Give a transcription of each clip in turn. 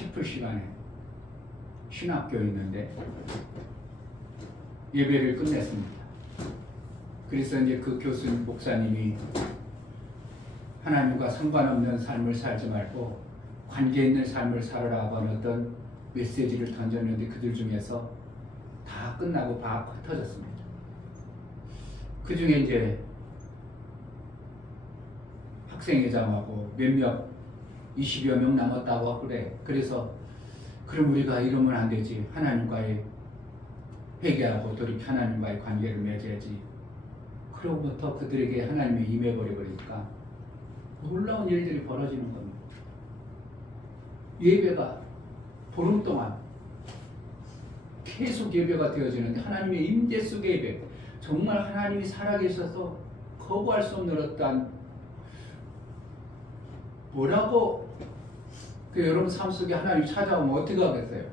채플 시간에 신학교에 있는데 예배를 끝냈습니다. 그래서 이제 그 교수님 목사님이 하나님과 상관없는 삶을 살지 말고 관계 있는 삶을 살아라고 하는 어떤 메시지를 던졌는데 그들 중에서 다 끝나고 다 흩어졌습니다. 그 중에 이제 학생회장하고 몇몇 20여 명 남았다고 그래. 그래서 그럼 우리가 이러면 안 되지. 하나님과의 회개하고 돌이켜 하나님과의 관계를 맺어야지. 그로부터 그들에게 하나님이 임해버려 버리니까 놀라운 일들이 벌어지는 겁니다. 예배가 보름 동안 계속 예배가 되어지는데 하나님의 임재 속의 예배, 정말 하나님이 살아계셔서 거부할 수 없는 어떠한 뭐라고 그 여러분 삶 속에 하나님 찾아오면 어떻게 하겠어요?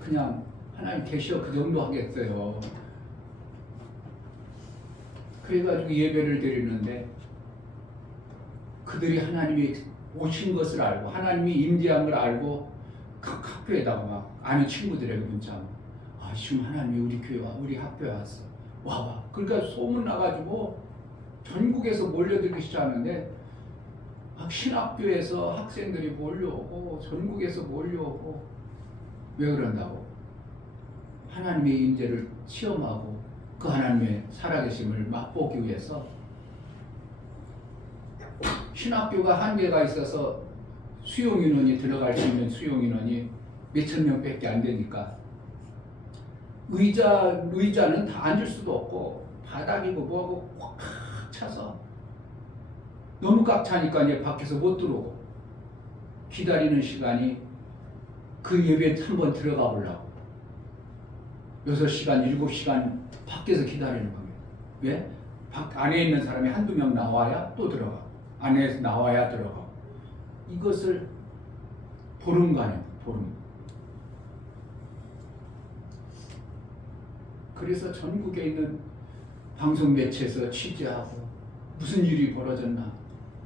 그냥 하나님 계셔 그 정도 하겠어요. 그래가지고 예배를 드리는데 그들이 하나님이 오신 것을 알고 하나님이 임재한 걸 알고 각 학교에다가 막 아는 친구들에게 문자 아 지금 하나님이 우리 교회 와 우리 학교에 왔어 와봐. 그러니까 소문 나가지고 전국에서 몰려들기 시작하는데 막 신학교에서 학생들이 몰려오고 전국에서 몰려오고 왜 그런다고? 하나님의 임재를 체험하고 그 하나님의 살아계심을 맛보기 위해서. 신학교가 한계가 있어서 수용 인원이 들어갈 수 있는 수용 인원이 몇천 명밖에 안 되니까 의자는 다 앉을 수도 없고 바닥이고 뭐하고 꽉 차서 너무 꽉 차니까 이제 밖에서 못 들어오고 기다리는 시간이 그 예배에 한번 들어가 보려고 6시간, 7시간 밖에서 기다리는 겁니다. 왜? 밖 안에 있는 사람이 한두 명 나와야 또 들어가. 안에서 나와야 들어가. 이것을 보름간에 보름. 그래서 전국에 있는 방송 매체에서 취재하고 무슨 일이 벌어졌나.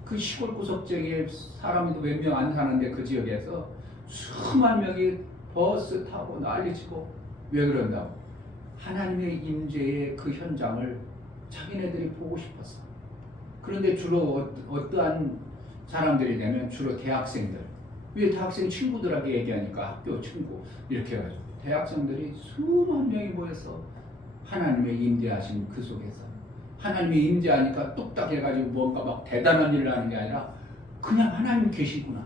그 시골 구석지에 사람이 몇 명 안 사는데 그 지역에서 수만 명이 버스 타고 난리치고 왜 그런다고? 하나님의 임재의 그 현장을 자기네들이 보고 싶었어. 그런데 주로 어떠한 사람들이 되면 주로 대학생들. 왜 대학생 친구들하고 얘기하니까 학교 친구 이렇게 해가지고 대학생들이 수만 명이 모여서 하나님의 임재하신 그 속에서 하나님이 임재하니까 뚝딱 해가지고 뭔가 막 대단한 일을 하는 게 아니라 그냥 하나님 계시구나.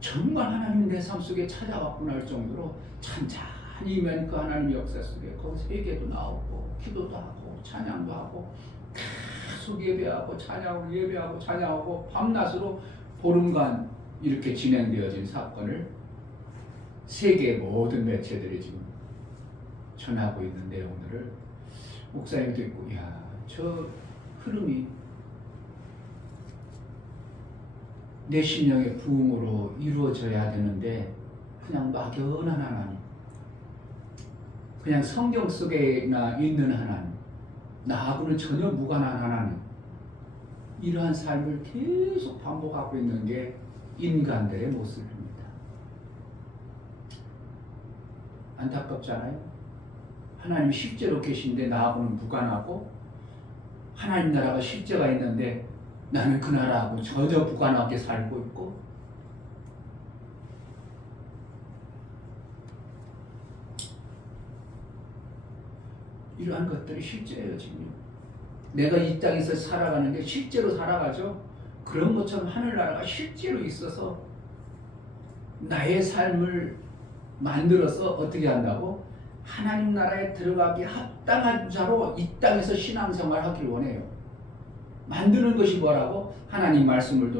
정말 하나님 내 삶 속에 찾아왔구나 할 정도로 찬찬히 임한 그 하나님의 역사 속에 거기서 회개도 나오고 기도도 하고 찬양도 하고 계속 예배하고 찬양하고 예배하고 찬양하고 밤낮으로 보름간 이렇게 진행되어진 사건을 세계 모든 매체들이 지금 전하고 있는 내용들을 목사님도 있고 야, 저 흐름이 내 심령의 부흥으로 이루어져야 되는데 그냥 막연한 하나님, 그냥 성경 속에나 있는 하나님, 나하고는 전혀 무관한 하나님, 이러한 삶을 계속 반복하고 있는 게 인간들의 모습입니다. 안타깝잖아요. 하나님 실제로 계신데 나하고는 무관하고 하나님 나라가 실제가 있는데 나는 그 나라하고 전혀 무관하게 살고 있고 이러한 것들이 실제예요. 지금 내가 이 땅에서 살아가는 게 실제로 살아가죠. 그런 것처럼 하늘나라가 실제로 있어서 나의 삶을 만들어서 어떻게 한다고? 하나님 나라에 들어가기 합당한 자로 이 땅에서 신앙생활 하기를 원해요. 만드는 것이 뭐라고? 하나님 말씀을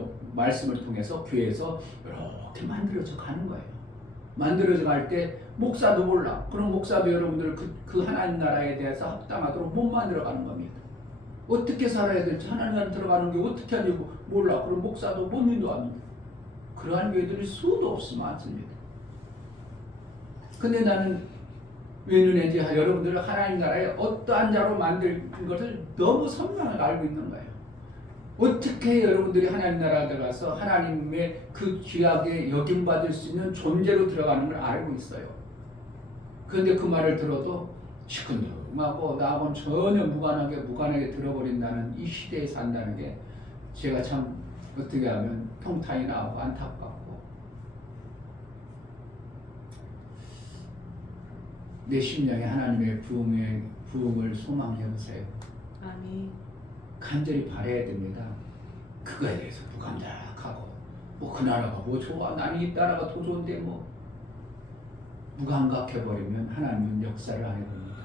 통해서 교회에서 이렇게 만들어져 가는 거예요. 만들어져 갈 때 목사도 몰라. 그럼 목사도 여러분들 그 하나님 나라에 대해서 합당하도록 못 만들어 가는 겁니다. 어떻게 살아야 될지 하나님 나라에 들어가는 게 어떻게 하는지 몰라. 그럼 목사도 못 인도합니다. 그러한 교회들이 수도 없이 많습니다. 근데 나는 왜 눈에지 여러분들은 하나님 나라에 어떠한 자로 만든 것을 너무 선명하게 알고 있는 거예요. 어떻게 여러분들이 하나님 나라에 들어가서 하나님의 그 귀하게 여김받을 수 있는 존재로 들어가는 걸 알고 있어요. 그런데 그 말을 들어도 시큰둥하고 나하고는 전혀 무관하게 들어버린다는 이 시대에 산다는 게 제가 참 어떻게 하면 평탄이 나고 안타깝고, 내 심령에 하나님의 부흥을 소망해 보세요. 아멘. 간절히 바라야 됩니다. 그거에 대해서 무감각하고 뭐 그 나라가 뭐 좋아, 나는 이 나라가 더 좋은데 뭐 무감각해버리면 하나님은 역사를 안 해봅니다.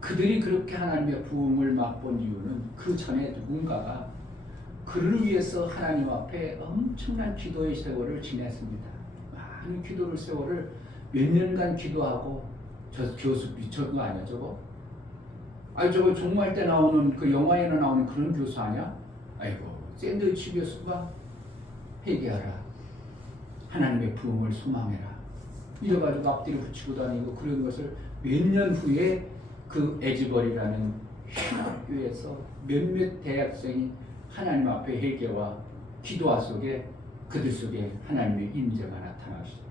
그들이 그렇게 하나님의 부흥을 맛본 이유는 그 전에 누군가가 그를 위해서 하나님 앞에 엄청난 기도의 세월을 지냈습니다. 많은 기도를 세월을 몇 년간 기도하고, 저 교수 미쳤던 거 아니야 저거? 아니 저거 종말 때 나오는 그 영화에나 나오는 그런 교수 아니야? 아이고 샌드위치 교수가 회개하라, 하나님의 부흥을 소망해라 이래가지고 앞뒤를 붙이고 다니고 그런 것을 몇 년 후에 그 에즈벌이라는 신학교에서 몇몇 대학생이 하나님 앞에 회개와 기도와 속에 그들 속에 하나님의 임재가 나타나시죠.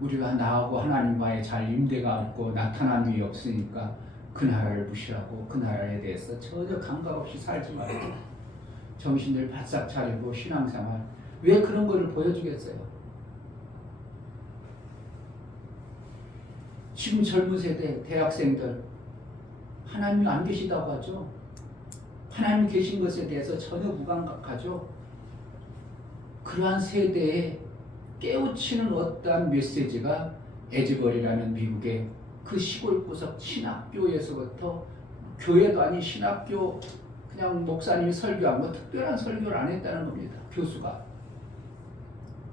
우리가 나하고 하나님과의 잘 임대가 없고 나타남이 없으니까 그 나라를 무시하고 그 나라에 대해서 전혀 감각 없이 살지 말고 정신을 바싹 차리고 신앙생활, 왜 그런 거를 보여주겠어요? 지금 젊은 세대 대학생들 하나님이 안 계시다고 하죠. 하나님 계신 것에 대해서 전혀 무감각하죠. 그러한 세대에 깨우치는 어떠한 메시지가 에즈벌이라는 미국의 그 시골 구석 신학교에서부터, 교회도 아닌 신학교 그냥 목사님이 설교한 거 특별한 설교를 안 했다는 겁니다. 교수가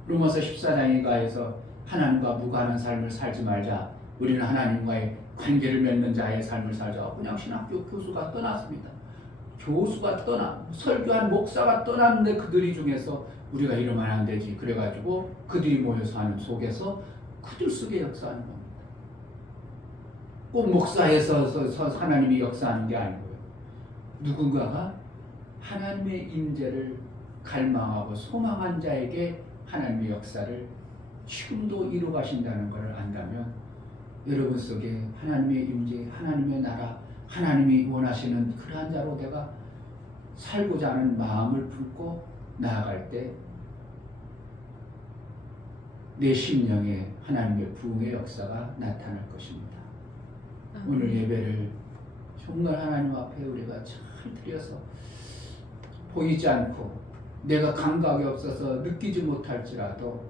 로마서 14장에 가해서 하나님과 무관한 삶을 살지 말자, 우리는 하나님과의 관계를 맺는 자의 삶을 살자. 그냥 신학교 교수가 떠났습니다. 교수가 설교한 목사가 떠났는데 그들이 중에서 우리가 이러면 안 되지, 그래가지고 그들이 모여서 하는 속에서 그들 속에 역사하는 겁니다. 꼭 목사에서 하나님이 역사하는 게 아니고요. 누군가가 하나님의 임재를 갈망하고 소망한 자에게 하나님의 역사를 지금도 이루 가신다는 것을 안다면 여러분 속에 하나님의 임재, 하나님의 나라, 하나님이 원하시는 그러한 자로 내가 살고자 하는 마음을 품고 나아갈 때 내 심령에 하나님의 부흥의 역사가 나타날 것입니다. 오늘 예배를 정말 하나님 앞에 우리가 잘 드려서 보이지 않고 내가 감각이 없어서 느끼지 못할지라도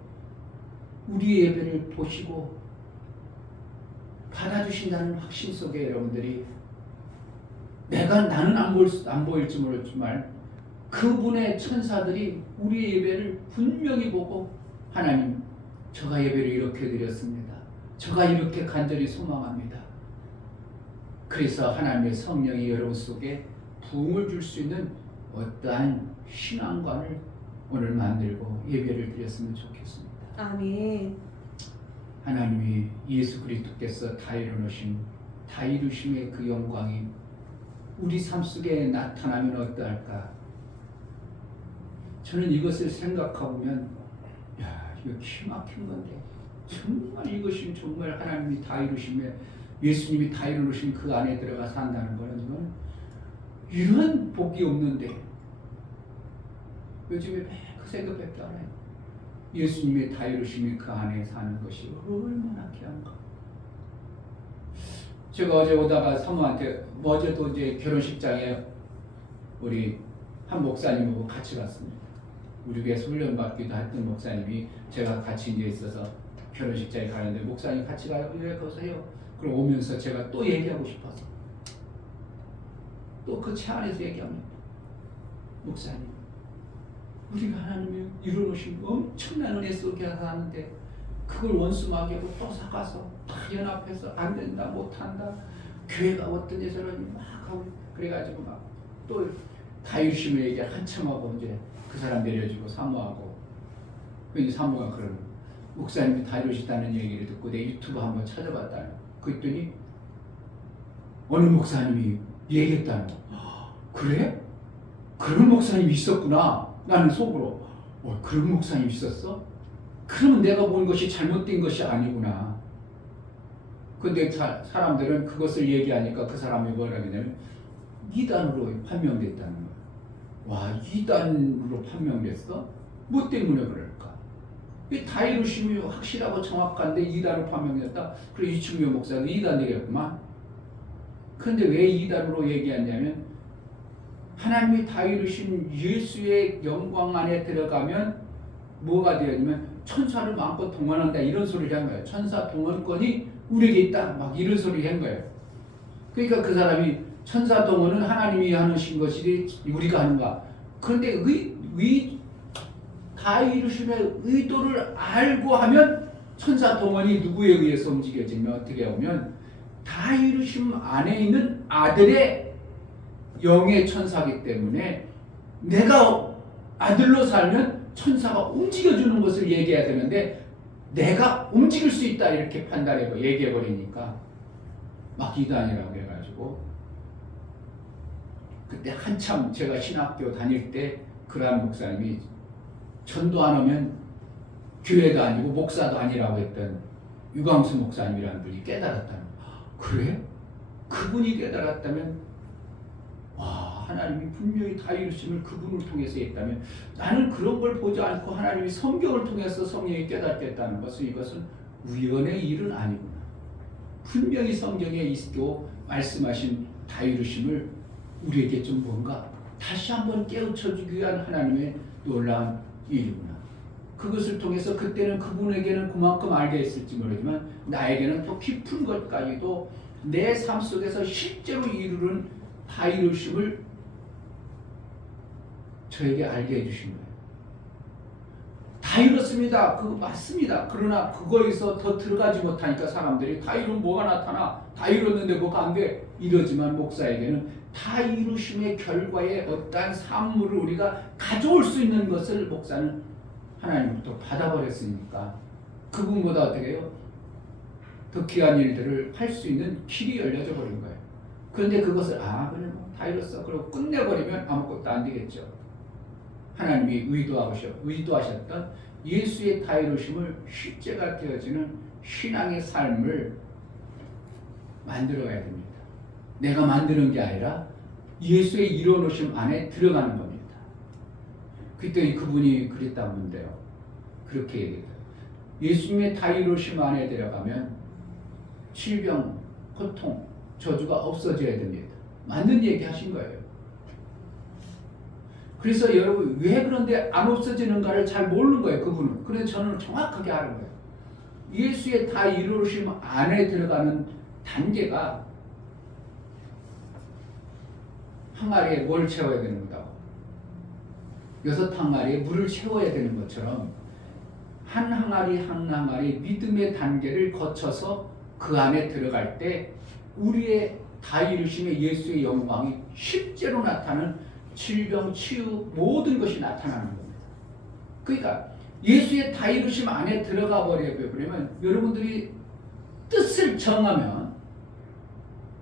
우리의 예배를 보시고 받아주신다는 확신 속에 여러분들이 나는 안 보일지 모르지만 그분의 천사들이 우리의 예배를 분명히 보고 하나님, 저가 예배를 이렇게 드렸습니다. 저가 이렇게 간절히 소망합니다. 그래서 하나님의 성령이 여러분 속에 부흥을 줄 수 있는 어떠한 신앙관을 오늘 만들고 예배를 드렸으면 좋겠습니다. 아멘. 하나님이 예수 그리스도께서 다 이루심의 그 영광이 우리 삶 속에 나타나면 어떠할까? 저는 이것을 생각해보면 이거 기막힌 건데 정말 이것이 정말 하나님이 다 이루심에 예수님이 다 이루신 그 안에 들어가 산다는 거는 이런 복이 없는데 요즘에 그 생각밖에 안 해요. 예수님의 다 이루심이 그 안에 사는 것이 얼마나 귀한가. 제가 어제 오다가 사모한테 어제도 이제 결혼식장에 우리 한 목사님하고 같이 갔습니다. 우리 교회에서 훈련받기도 했던 목사님이 제가 같이 이제 있어서 결혼식장에 가는데 목사님 같이 가요? 왜 가세요? 그럼 오면서 제가 또 얘기하고 싶어서 또 그 차 안에서 얘기합니다. 목사님, 우리가 하나님이 이루어놓으신 엄청난 은혜 속에 사는데 그걸 원수마귀하고 또 사가서 다 연합해서 안 된다, 못한다, 교회가 어떠니 저러니 막 하고 그래가지고 막 또 다이루심을 얘기 한참 하고 이제 그 사람 내려주고 사모하고, 그러니 사모가 그러는 목사님이 다이루시다는 얘기를 듣고 내 유튜브 한번 찾아봤다. 그랬더니 어느 목사님이 얘기했다는 거. 그래? 그런 목사님이 있었구나. 나는 속으로 그런 목사님이 있었어? 그러면 내가 본 것이 잘못된 것이 아니구나. 근데 사람들은 그것을 얘기하니까 그 사람이 뭐라 하냐면 이단으로 판명됐다는 거야. 와, 이단으로 판명됐어? 뭐 때문에 그럴까? 이 다이루심이 확실하고 정확한데 이단으로 판명됐다? 그래 이충묘 목사도 이단 되겠구만. 근데 왜 이단으로 얘기하냐면 하나님이 다이루신 예수의 영광 안에 들어가면 뭐가 되냐면 천사를 마음껏 동원한다 이런 소리를 한 거예요. 천사 동원권이 우리에게 있다 막 이런 소리를 한 거예요. 그러니까 그 사람이 천사 동원은 하나님이 하신 것이지 우리가 하는가. 그런데 다이루심의 의도를 알고 하면 천사 동원이 누구에 의해서 움직여지면 어떻게 보면 다이루심 안에 있는 아들의 영의 천사이기 때문에 내가 아들로 살면 천사가 움직여주는 것을 얘기해야 되는데 내가 움직일 수 있다 이렇게 판단해서 얘기해버리니까 막 이단이라고 해가지고 그때 한참 제가 신학교 다닐 때 그러한 목사님이 전도 안 하면 교회도 아니고 목사도 아니라고 했던 유광수 목사님이라는 분이 깨달았다는 거예요. 그래? 그분이 깨달았다면 와, 하나님이 분명히 다이루심을 그분을 통해서 했다면 나는 그런 걸 보지 않고 하나님이 성경을 통해서 성령이 깨닫겠다는 것은 이것은 우연의 일은 아니구나. 분명히 성경에 있고 말씀하신 다이루심을 우리에게 좀 뭔가 다시 한번 깨우쳐주기 위한 하나님의 놀라운 일이구나. 그것을 통해서 그때는 그분에게는 그만큼 알게 했을지 모르지만 나에게는 더 깊은 것까지도 내 삶 속에서 실제로 이루는 다이루심을 저에게 알게 해주신 거예요. 다 이렇습니다. 그거 맞습니다. 그러나 그거에서 더 들어가지 못하니까 사람들이 다 이루면 뭐가 나타나? 다 이뤘는데 뭐가 안 돼? 이러지만 목사에게는 다 이루심의 결과에 어떠한 산물을 우리가 가져올 수 있는 것을 목사는 하나님부터 받아버렸으니까 그분보다 어떻게 해요? 더 귀한 일들을 할 수 있는 길이 열려져 버린 거예요. 그런데 그것을 그냥 다 이뤘어. 그리고 끝내버리면 아무것도 안 되겠죠. 하나님이 의도하셨던 예수의 다이루심을 실제가 되어지는 신앙의 삶을 만들어야 됩니다. 내가 만드는 게 아니라 예수의 이루어놓으심 안에 들어가는 겁니다. 그랬더니 그분이 그랬다고 하는데요. 그렇게 얘기해요. 예수님의 다이루심 안에 들어가면 질병, 고통, 저주가 없어져야 됩니다. 맞는 얘기 하신 거예요. 그래서 여러분 왜 그런데 안 없어지는가를 잘 모르는 거예요. 그분은. 그래서 저는 정확하게 아는 거예요. 예수의 다 이루심 안에 들어가는 단계가 항아리에 뭘 채워야 되는 거다. 6 항아리에 물을 채워야 되는 것처럼 한 항아리 한 항아리 믿음의 단계를 거쳐서 그 안에 들어갈 때 우리의 다이루심의 예수의 영광이 실제로 나타나는 질병, 치유 모든 것이 나타나는 겁니다. 그러니까 예수의 다이루심 안에 들어가 버리면 여러분들이 뜻을 정하면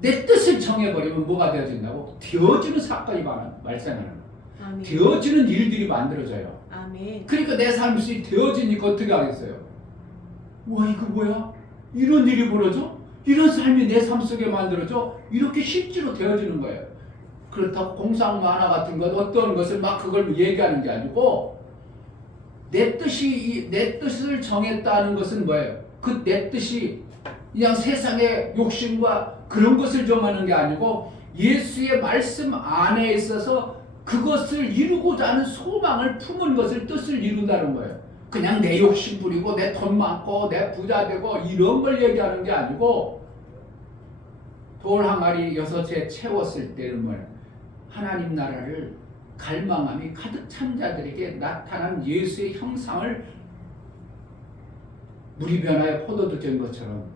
내 뜻을 정해버리면 뭐가 되어진다고? 되어지는 사건이 발생하는 거예요. 되어지는 일들이 만들어져요. 아멘. 그러니까 내 삶이 되어지니까 어떻게 하겠어요? 와, 이거 뭐야? 이런 일이 벌어져? 이런 삶이 내 삶 속에 만들어져? 이렇게 실제로 되어지는 거예요. 그렇다고 공상 만화 같은 것 어떤 것을 막 그걸 얘기하는 게 아니고 내 뜻을 정했다는 것은 뭐예요? 그 내 뜻이 그냥 세상의 욕심과 그런 것을 정하는 게 아니고 예수의 말씀 안에 있어서 그것을 이루고자 하는 소망을 품은 것을 뜻을 이룬다는 거예요. 그냥 내 욕심 부리고 내 돈 많고 내 부자 되고 이런 걸 얘기하는 게 아니고 돌 항아리 6에 채웠을 때는 뭐예요? 하나님 나라를 갈망함이 가득 찬 자들에게 나타난 예수의 형상을 물이 변하여 포도도 된 것처럼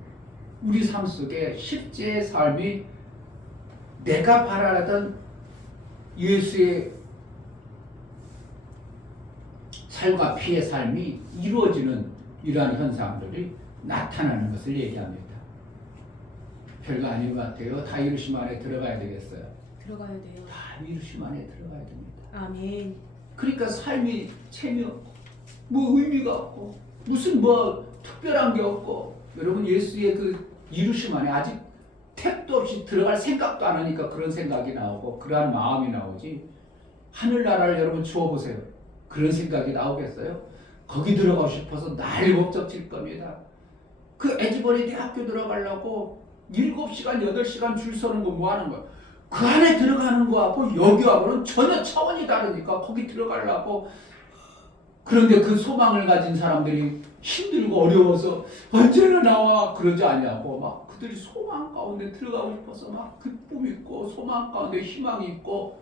우리 삶 속에 실제의 삶이 내가 바라던 예수의 살과 피의 삶이 이루어지는 이러한 현상들이 나타나는 것을 얘기합니다. 별거 아닌 것 같아요. 다이루심 안에 들어가야 되겠어요. 들어가야 돼요. 다 이루심 안에 들어가야 됩니다. 아멘. 그러니까 삶이 뭐 의미가 없고 무슨 뭐 특별한 게 없고 여러분 예수의 그 이루심 안에 아직 택도 없이 들어갈 생각도 안 하니까 그런 생각이 나오고 그러한 마음이 나오지 하늘나라를 여러분 주워보세요. 그런 생각이 나오겠어요? 거기 들어가고 싶어서 난리 법석칠 겁니다. 그 에즈버리 대학교 들어가려고 7시간 8시간 줄 서는 거 뭐 하는 거야? 그 안에 들어가는 거하고 여기하고는 전혀 차원이 다르니까 거기 들어가려고. 그런데 그 소망을 가진 사람들이 힘들고 어려워서 언제나 나와 그러지 않냐고 막 그들이 소망 가운데 들어가고 싶어서 막 기쁨 있고 소망 가운데 희망이 있고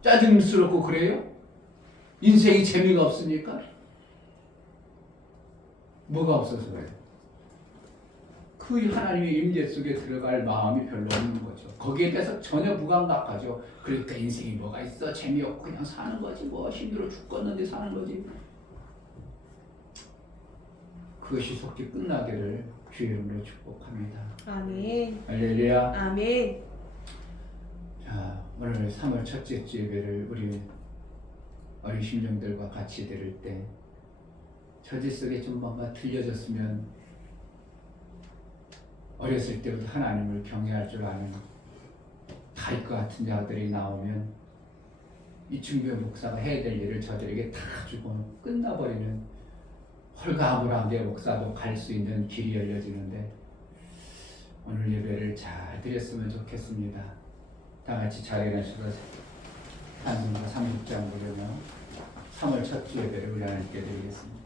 짜증스럽고 그래요? 인생이 재미가 없으니까? 뭐가 없어서 그래요? 그 하나님의 임재 속에 들어갈 마음이 별로 없는 거죠. 거기에 대해서 전혀 무감각하죠. 그러니까 인생이 뭐가 있어? 재미없고 그냥 사는 거지 뭐 힘들어 죽겠는데 사는 거지. 그것이 속히 끝나기를 주의 이름으로 축복합니다. 아멘. 할렐루야. 아멘. 자, 오늘 3월 첫째 주 예배를 우리 어린 심령들과 같이 드릴 때 저지 속에 좀 뭔가 들려졌으면 어렸을 때부터 하나님을 경외할 줄 아는 다윗과 같은 자들이 나오면 이충배 목사가 해야 될 일을 저들에게 다 주고 끝나버리는 홀가분하게 목사도 갈 수 있는 길이 열려지는데 오늘 예배를 잘 드렸으면 좋겠습니다. 다 같이 자리에 나셔서 찬송가 30장 부르며 3월 첫 주 예배를 우리 하나님께 드리겠습니다.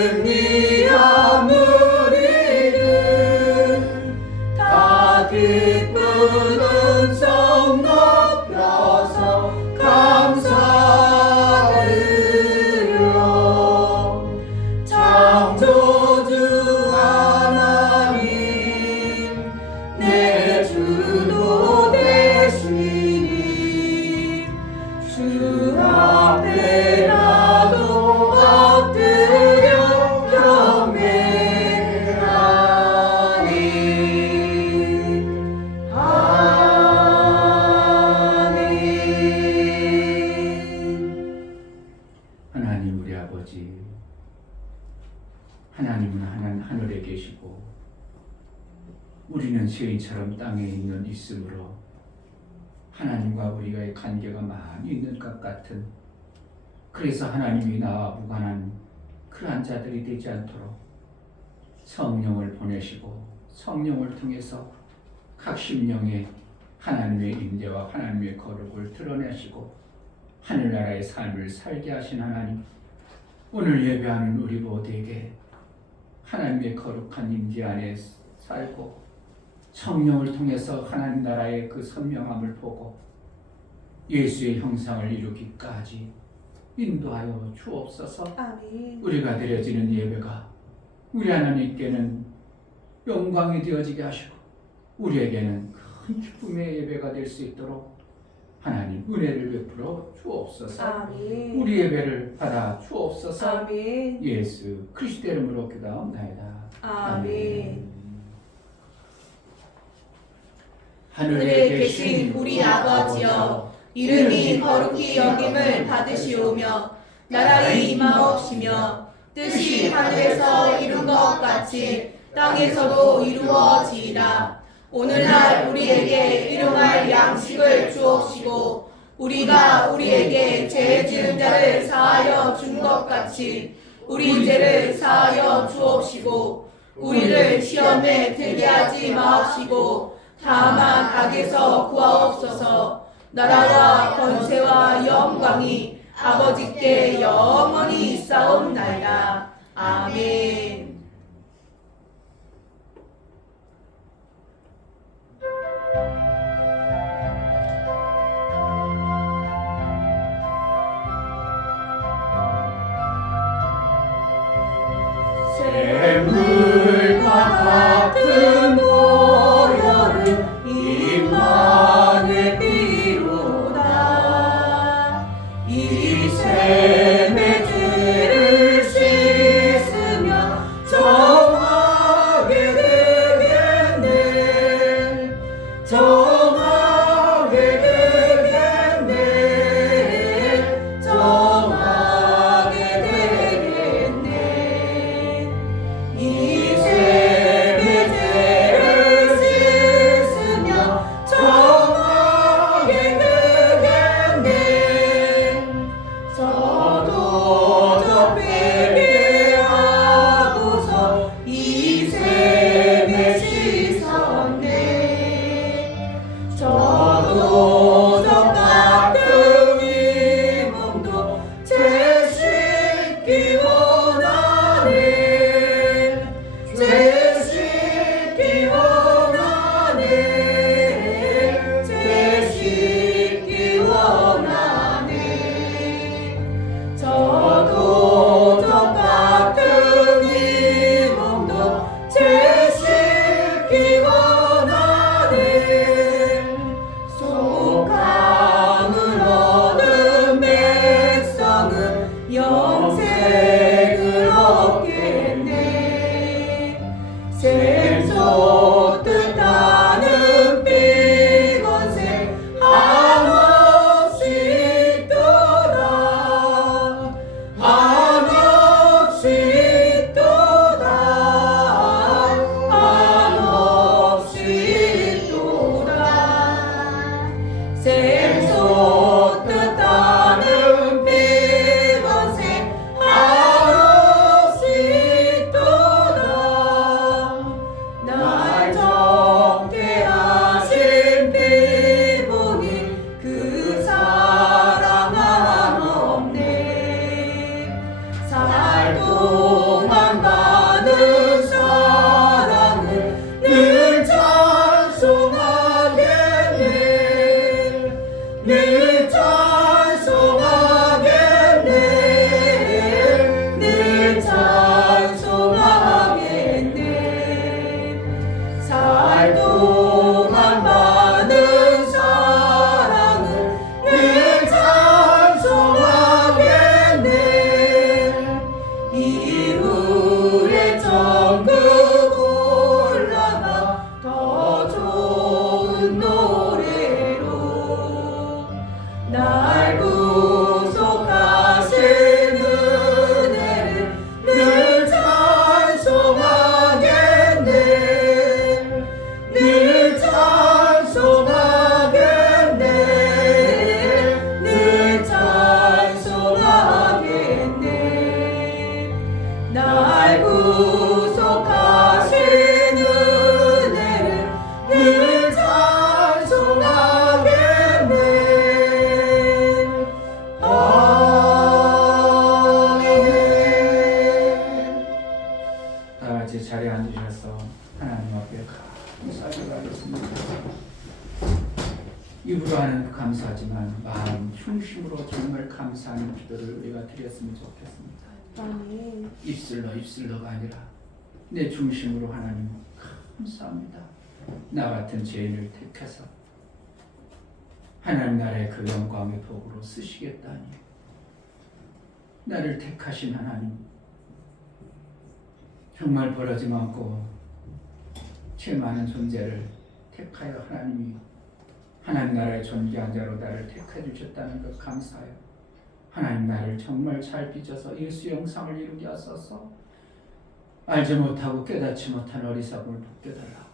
승리한 우리는 다 하시고 우리는 죄인처럼 땅에 있으므로 하나님과 우리가의 관계가 많이 있는 것 같은, 그래서 하나님이 나와 무관한 그러한 자들이 되지 않도록 성령을 보내시고 성령을 통해서 각 심령에 하나님의 임재와 하나님의 거룩을 드러내시고 하늘나라의 삶을 살게 하신 하나님, 오늘 예배하는 우리 모두에게 하나님의 거룩한 임재 안에 살고 성령을 통해서 하나님 나라의 그 선명함을 보고 예수의 형상을 이루기까지 인도하여 주옵소서. 아멘. 우리가 드려지는 예배가 우리 하나님께는 영광이 되어지게 하시고 우리에게는 큰 기쁨의 예배가 될 수 있도록 하나님 은혜를 베풀어 주옵소서. 아멘. 우리 예배를 받아 주옵소서. 아멘. 예수 그리스도 이름으로 기도하옵나이다. 아멘. 하늘에 계신 우리 아버지여, 이름이 거룩히 여김을 받으시오며 나라의 임하옵시며 뜻이 하늘에서 이룬 것 같이 땅에서도 이루어지이다. 오늘날 우리에게 일용할 양식을 주옵시고 우리가 우리에게 죄 지은 자를 사하여 준 것 같이 우리 죄를 사하여 주옵시고 우리를 시험에 들게 하지 마옵시고 다만 악에서 구하옵소서. 나라와 권세와 영광이 아버지께 영원히 있사옵나이다. 아멘. 샘물과 같은 보혈을 임마누엘 비로다. 이 샘의 죄를 씻으며 주셔서 하나님 앞에 감사를 하겠습니다. 입으로 하는 감사지만 마음 중심으로 정말 감사하는 기도를 우리가 드렸으면 좋겠습니다. 아멘. 입술로가 아니라 내 중심으로 하나님 감사합니다. 나 같은 죄인을 택해서 하나님 나라의 그 영광의 도구로 쓰시겠다니 나를 택하신 하나님 정말 버러지 않고 죄 많은 존재를 택하여 하나님이 하나님 나라의 존귀한 자로 나를 택해 주셨다는 것 감사해요. 하나님 나를 정말 잘 빚어서 예수 형상을 이루게 하소서. 알지 못하고 깨닫지 못한 어리석음을 벗겨달라고.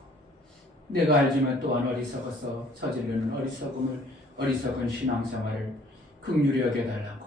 내가 알지만 또한 어리석어서 저지르는 어리석은 신앙생활을 긍휼히 여겨달라고.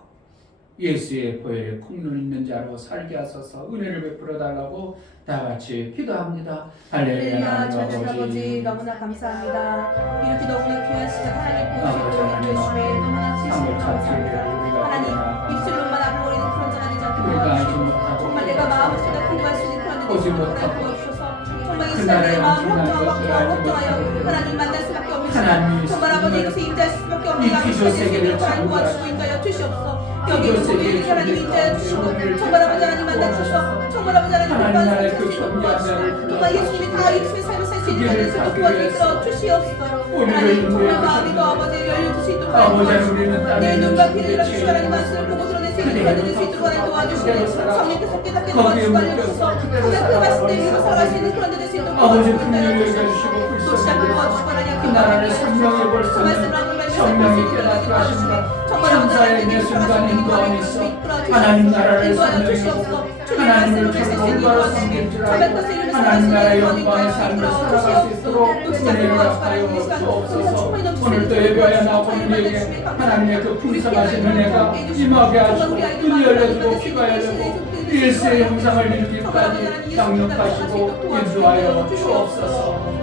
예수의 보혈에 콩눈 있는 자로 살게 하소서. 은혜를 베풀어 달라고 다같이 기도합니다. 할렐루야. 전능 아버지 너무나 감사합니다. 이렇게 너무나 귀한 시간 하나님 보시고 주시에 너무나 진심으로 감사합니다. 하나님 입술로만 아부거리는 그런 자 아니지 않게 도와주시고 정말 내가 마음을 쏟아 기도할 수 있는 그런 일이 있도록 도와주셔서 정말 이 시간에 마음 확정하여 하나님 만날 수밖에 없는 시간 정말 아버지 이곳에 임재할 수밖에 없는 양식의 세계를 도와주시고 인도하여 주시옵소서. 여기 우리 하나님 인자해 주시고 정말 아버지 하나님 만나 주셔서 정말 아버지 하나님 만나 주시고 도와주시고 정말 예수님이 다 예수님의 삶을 살 수 있는 것을 도와주 이끌어 주시옵소서. 하나님 정말 마음이 더 아버지 열려 수 있도록 도와주시고 내 눈과 귀를 열어주시고 하나님 말씀을 보고 들어내 세계를 걸어낼 수 있도록 하나님 도와주시고 성령께서 깨닫게 도와주시고 알려주셔서 정말 그 말씀을 믿고 살아갈 수 있는 그런 데 될 수 있도록 도와주시고 또 시작을 도와주시고 하나님 그 나라를 생명의 벌써 성령이 깨닫게 하시고 천사의 내 순간 인도함이 있어 하나님 나라를 생명이 하나님을 정말로 섬길 줄 알고 하나님 나라의 영광의 삶을 살아갈 수 있도록 은혜를 갚아요 주옵소서. 오늘도 예배하여 나온 우리에게 하나님의 그 풍성하신 은혜가 임하게 하시고 눈이 열려주고 귀가 열리고 예수의 형상을 이루기까지 양육하시고 인도하여 주옵소서.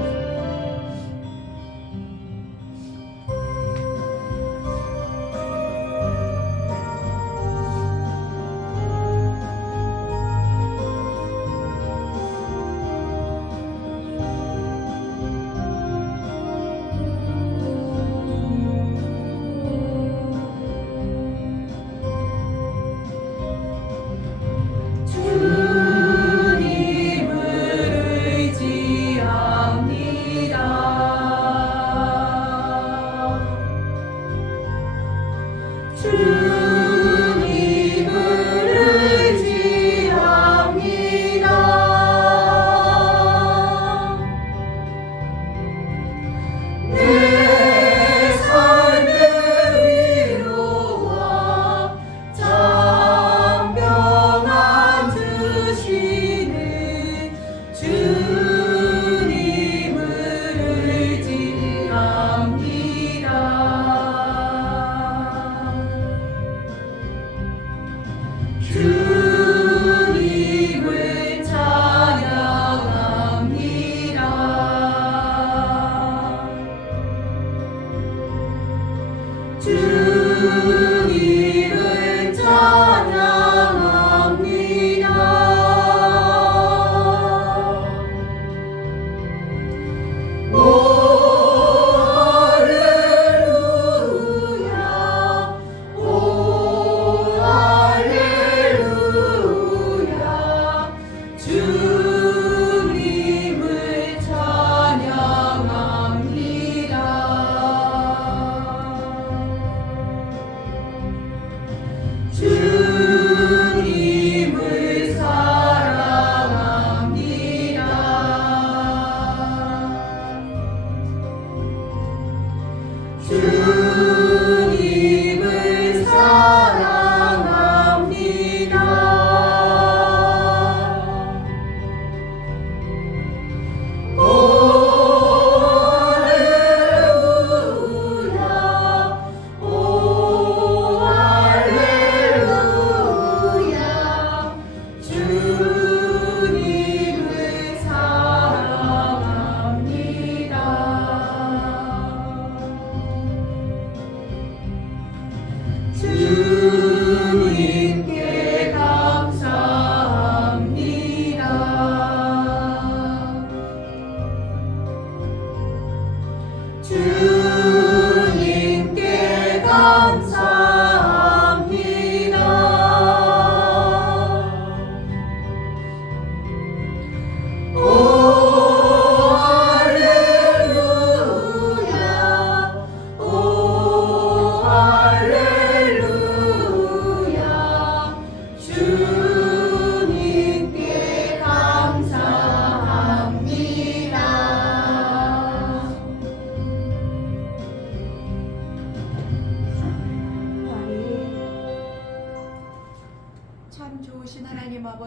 주님을 의지합니다.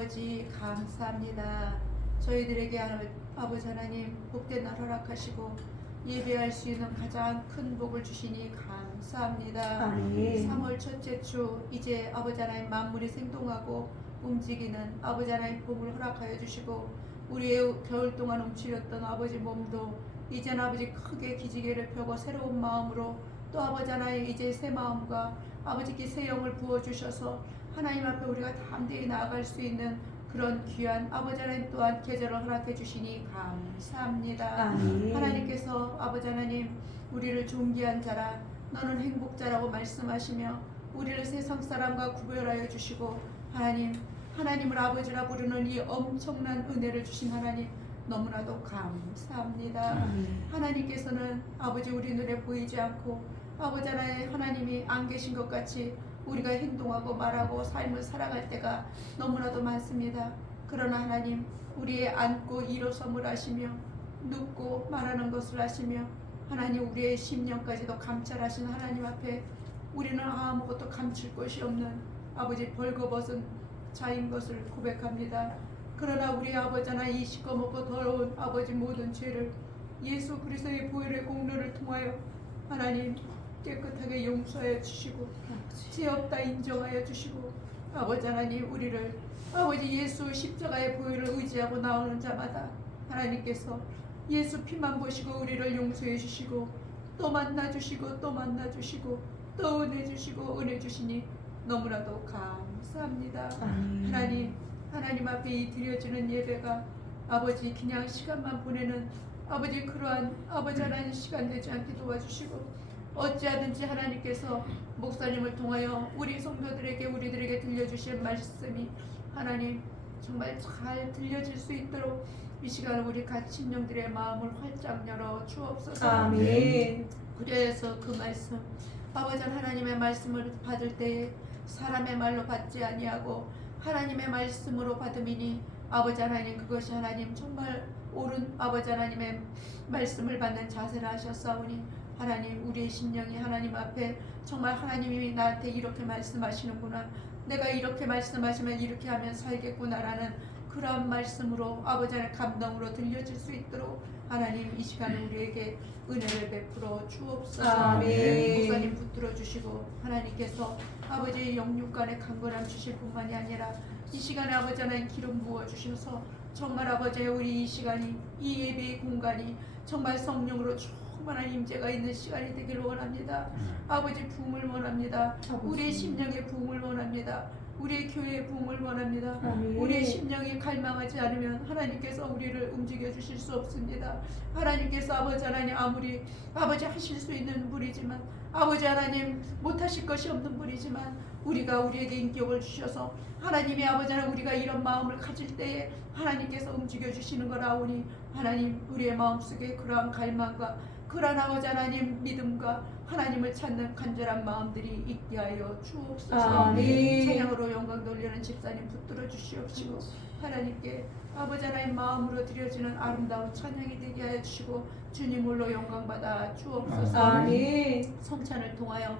아버지 감사합니다. 저희들에게 아버지 하나님 복된 날 허락하시고 예배할 수 있는 가장 큰 복을 주시니 감사합니다. 아멘. 3월 첫째 주 이제 아버지 하나님 만물이 생동하고 움직이는 아버지 하나님 복을 허락하여 주시고 우리의 겨울 동안 움츠렸던 아버지 몸도 이제는 아버지 크게 기지개를 펴고 새로운 마음으로 또 아버지 하나님 이제 새 마음과 아버지께 새 영을 부어주셔서 하나님 앞에 우리가 담대히 나아갈 수 있는 그런 귀한 아버지 하나님 또한 계절을 허락해 주시니 감사합니다. 아멘. 하나님께서 아버지 하나님 우리를 존귀한 자라 너는 행복자라고 말씀하시며 우리를 세상 사람과 구별하여 주시고 하나님을 아버지라 부르는 이 엄청난 은혜를 주신 하나님 너무나도 감사합니다. 하나님께서는 아버지 우리 눈에 보이지 않고 아버지 하나님이 안 계신 것 같이 우리가 행동하고 말하고 삶을 살아갈 때가 너무나도 많습니다. 그러나 하나님 우리의 안고 일어섬을 하시며 눕고 말하는 것을 하시며 하나님 우리의 심령까지도 감찰하신 하나님 앞에 우리는 아무것도 감출 것이 없는 아버지 벌거벗은 자인 것을 고백합니다. 그러나 우리 아버지 하나 이 시꺼멓고 더러운 아버지 모든 죄를 예수 그리스도의 보혈의 공로를 통하여 하나님 깨끗하게 용서하여 주시고 죄 없다 인정하여 주시고 아버지 하나님 우리를 아버지 예수 십자가의 보혈을 의지하고 나오는 자마다 하나님께서 예수 피만 보시고 우리를 용서해 주시고 또 만나 주시고 또 만나 주시고 또 은혜 주시고 은혜 주시니 너무나도 감사합니다. 하나님 앞에 이 드려지는 예배가 아버지 그냥 시간만 보내는 아버지 그러한 아버지 하나님 시간 되지 않게 도와주시고 어찌하든지 하나님께서 목사님을 통하여 우리 성도들에게 우리들에게 들려주실 말씀이 하나님 정말 잘 들려질 수 있도록 이 시간 우리 각 친령들의 마음을 활짝 열어 주옵소서. 아멘. 그래서 그 말씀 아버지 하나님의 말씀을 받을 때에 사람의 말로 받지 아니하고 하나님의 말씀으로 받음이니 아버지 하나님 그것이 하나님 정말 옳은 아버지 하나님의 말씀을 받는 자세를 하셨사오니 하나님 우리의 심령이 하나님 앞에 정말 하나님이 나한테 이렇게 말씀하시는구나 내가 이렇게 말씀하시면 이렇게 하면 살겠구나라는 그런 말씀으로 아버지 하나님 감동으로 들려질 수 있도록 하나님 이 시간에 우리에게 은혜를 베풀어 주옵소서. 아멘. 목사님 붙들어 주시고 하나님께서 아버지의 영육간의 강건함 주실 뿐만이 아니라 이 시간에 아버지 하나님 기름 부어 주셔서 정말 아버지 우리 이 시간이 이 예배의 공간이 정말 성령으로 충만한 임재가 있는 시간이 되기를 원합니다. 아버지 부흥을 원합니다. 우리의 심령의 부흥을 원합니다. 우리의 교회의 부흥을 원합니다. 아멘. 우리의 심령이 갈망하지 않으면 하나님께서 우리를 움직여 주실 수 없습니다. 하나님께서 아버지 하나님 아무리 아버지 하실 수 있는 분이지만 아버지 하나님 못하실 것이 없는 분이지만 우리가 우리에게 인격을 주셔서 하나님의 아버지 하나님 우리가 이런 마음을 가질 때에 하나님께서 움직여 주시는 거라오니 하나님 우리의 마음속에 그러한 갈망과 그러한 아버지 하나님 믿음과 하나님을 찾는 간절한 마음들이 있게 하여 주옵소서. 아멘. 찬양으로 영광 돌리는 집사님 붙들어 주시옵시고 하나님께 아버지 하나님 마음으로 드려지는 아름다운 찬양이 되게 하여 주시고 주님 홀로 영광 받아 주옵소서. 아멘. 성찬을 통하여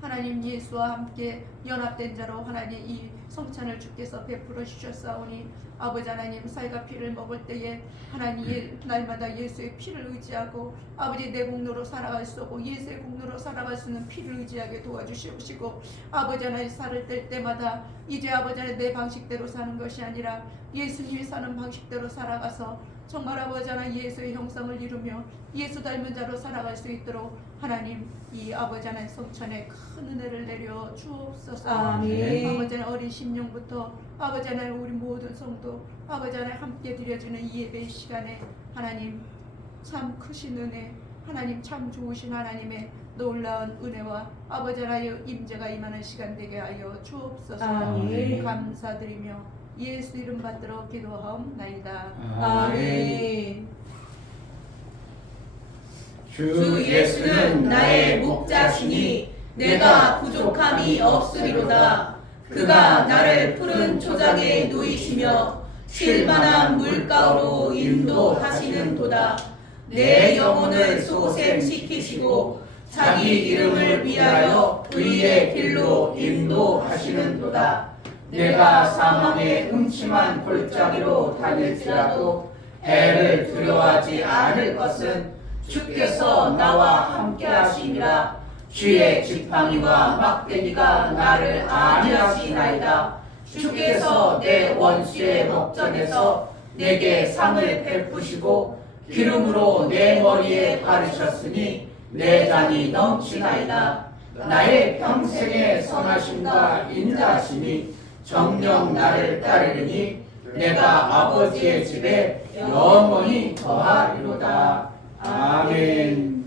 하나님 예수와 함께 연합된 자로 하나님 이 성찬을 주께서 베풀어 주셨사오니 아버지 하나님 살과 피를 먹을 때에 하나님 날마다 예수의 피를 의지하고 아버지 내 공로로 살아갈 수 없고 예수의 공로로 살아갈 수 있는 피를 의지하게 도와주시옵시고 아버지 하나님 살을 뗄 때마다 이제 아버지 하나님 내 방식대로 사는 것이 아니라 예수님이 사는 방식대로 살아가서 정말 아버지 하나님 예수의 형상을 이루며 예수 닮은 자로 살아갈 수 있도록 하나님 이 아버지 하나님 성찬에 큰 은혜를 내려 주옵소서. 아멘. 아버지 하나님 어린 심령부터 아버지 하나님 우리 모든 성도 아버지 하나님 함께 드려주는 이 예배의 시간에 하나님 참 크신 은혜 하나님 참 좋으신 하나님의 놀라운 은혜와 아버지 하나님 임재가 임하는 시간 되게 하여 주옵소서. 아멘. 감사드리며 예수 이름 받들어 기도하옵나이다. 아멘. 주 예수는 나의 목자시니 내가 부족함이 없으리로다. 그가 나를 푸른 초장에 누이시며 쉴만한 물가로 인도하시는도다. 내 영혼을 소생시키시고 자기 이름을 위하여 의의 길로 인도하시는도다. 내가 사망의 음침한 골짜기로 달릴지라도 해를 두려워하지 않을 것은 주께서 나와 함께 하심이라. 주의 지팡이와 막대기가 나를 안위하시나이다. 주께서 내 원수의 목전에서 내게 상을 베푸시고 기름으로 내 머리에 바르셨으니 내 잔이 넘치나이다. 나의 평생의 선하심과 인자하심이 정녕 나를 따르리니 내가 아버지의 집에 영원히 거하리로다. 아멘.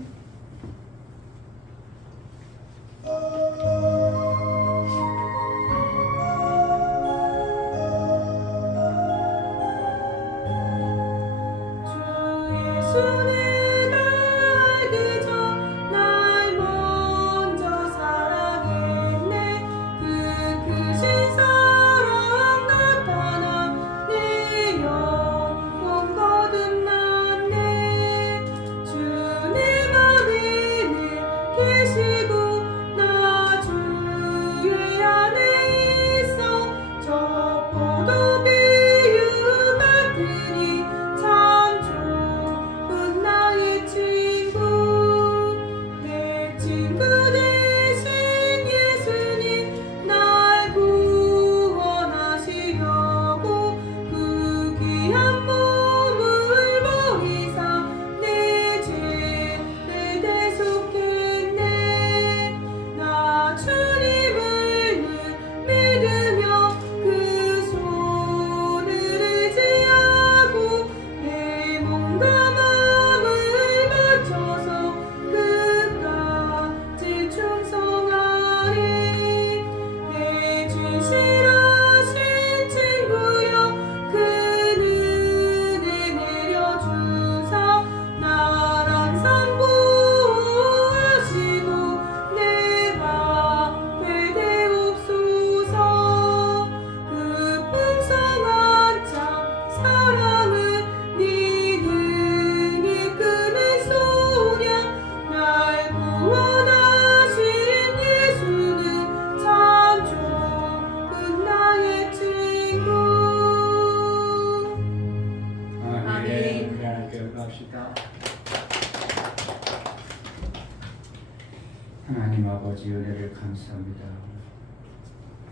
하나님 아버지 은혜를 감사합니다.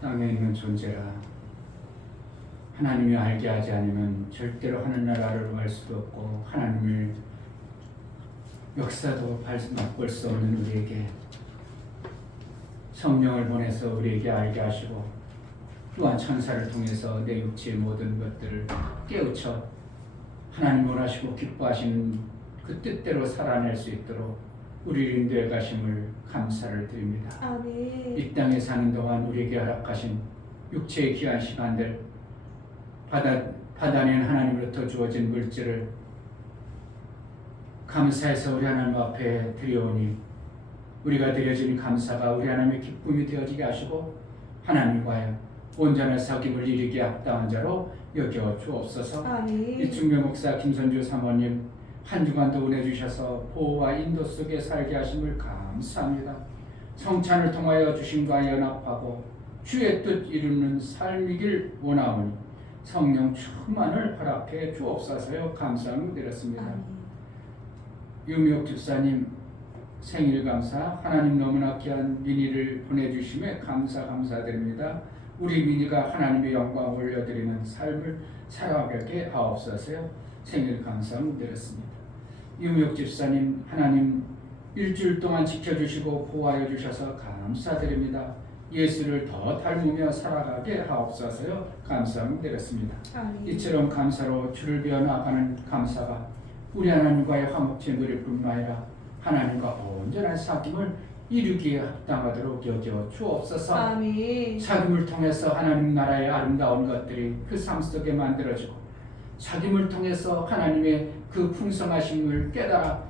땅에 있는 존재라 하나님이 알게 하지 않으면 절대로 하늘나라를 갈 수도 없고 하나님을 역사도 맛볼 수 없는 우리에게 성령을 보내서 우리에게 알게 하시고 또한 천사를 통해서 내 육체의 모든 것들을 깨우쳐 하나님 원하시고 기뻐하시는 그 뜻대로 살아낼 수 있도록 우리를 인도해 가심을 감사를 드립니다. 아멘. 이 땅에 사는 동안 우리에게 허락하신 육체의 귀한 시간들 받아낸 하나님으로부터 주어진 물질을 감사해서 우리 하나님 앞에 드려오니 우리가 드려진 감사가 우리 하나님의 기쁨이 되어지게 하시고 하나님과의 온전한 사귐을 이루기에 합당한 자로 여겨 주옵소서. 아멘. 이충묘 목사 김선주 사모님 한 주간도 은혜 주셔서 보호와 인도 속에 살게 하심을 감사합니다. 성찬을 통하여 주심과 연합하고 주의 뜻 이루는 삶이길 원하오니 성령 충만을 허락해 주옵소서요. 감사함을 드렸습니다. 아멘. 유미옥 집사님 생일 감사, 하나님 너무나 귀한 미니를 보내주심에 감사드립니다. 우리 미니가 하나님의 영광 올려드리는 삶을 살아가게 하옵소서요. 생일 감사함을 드렸습니다. 유미옥 집사님 하나님 일주일 동안 지켜주시고 보호하여 주셔서 감사드립니다. 예수를 더 닮으며 살아가게 하옵소서요. 감사함을 드렸습니다. 아멘. 이처럼 감사로 주를 베어 나가는 감사가 우리 하나님과의 화목제 누릴 뿐만 아니라 하나님과 온전한 사귐을 이루기에 합당하도록 여겨 주옵소서. 아멘. 사귐을 통해서 하나님 나라의 아름다운 것들이 그 삶 속에 만들어지고 사귐을 통해서 하나님의 그 풍성하심을 깨달아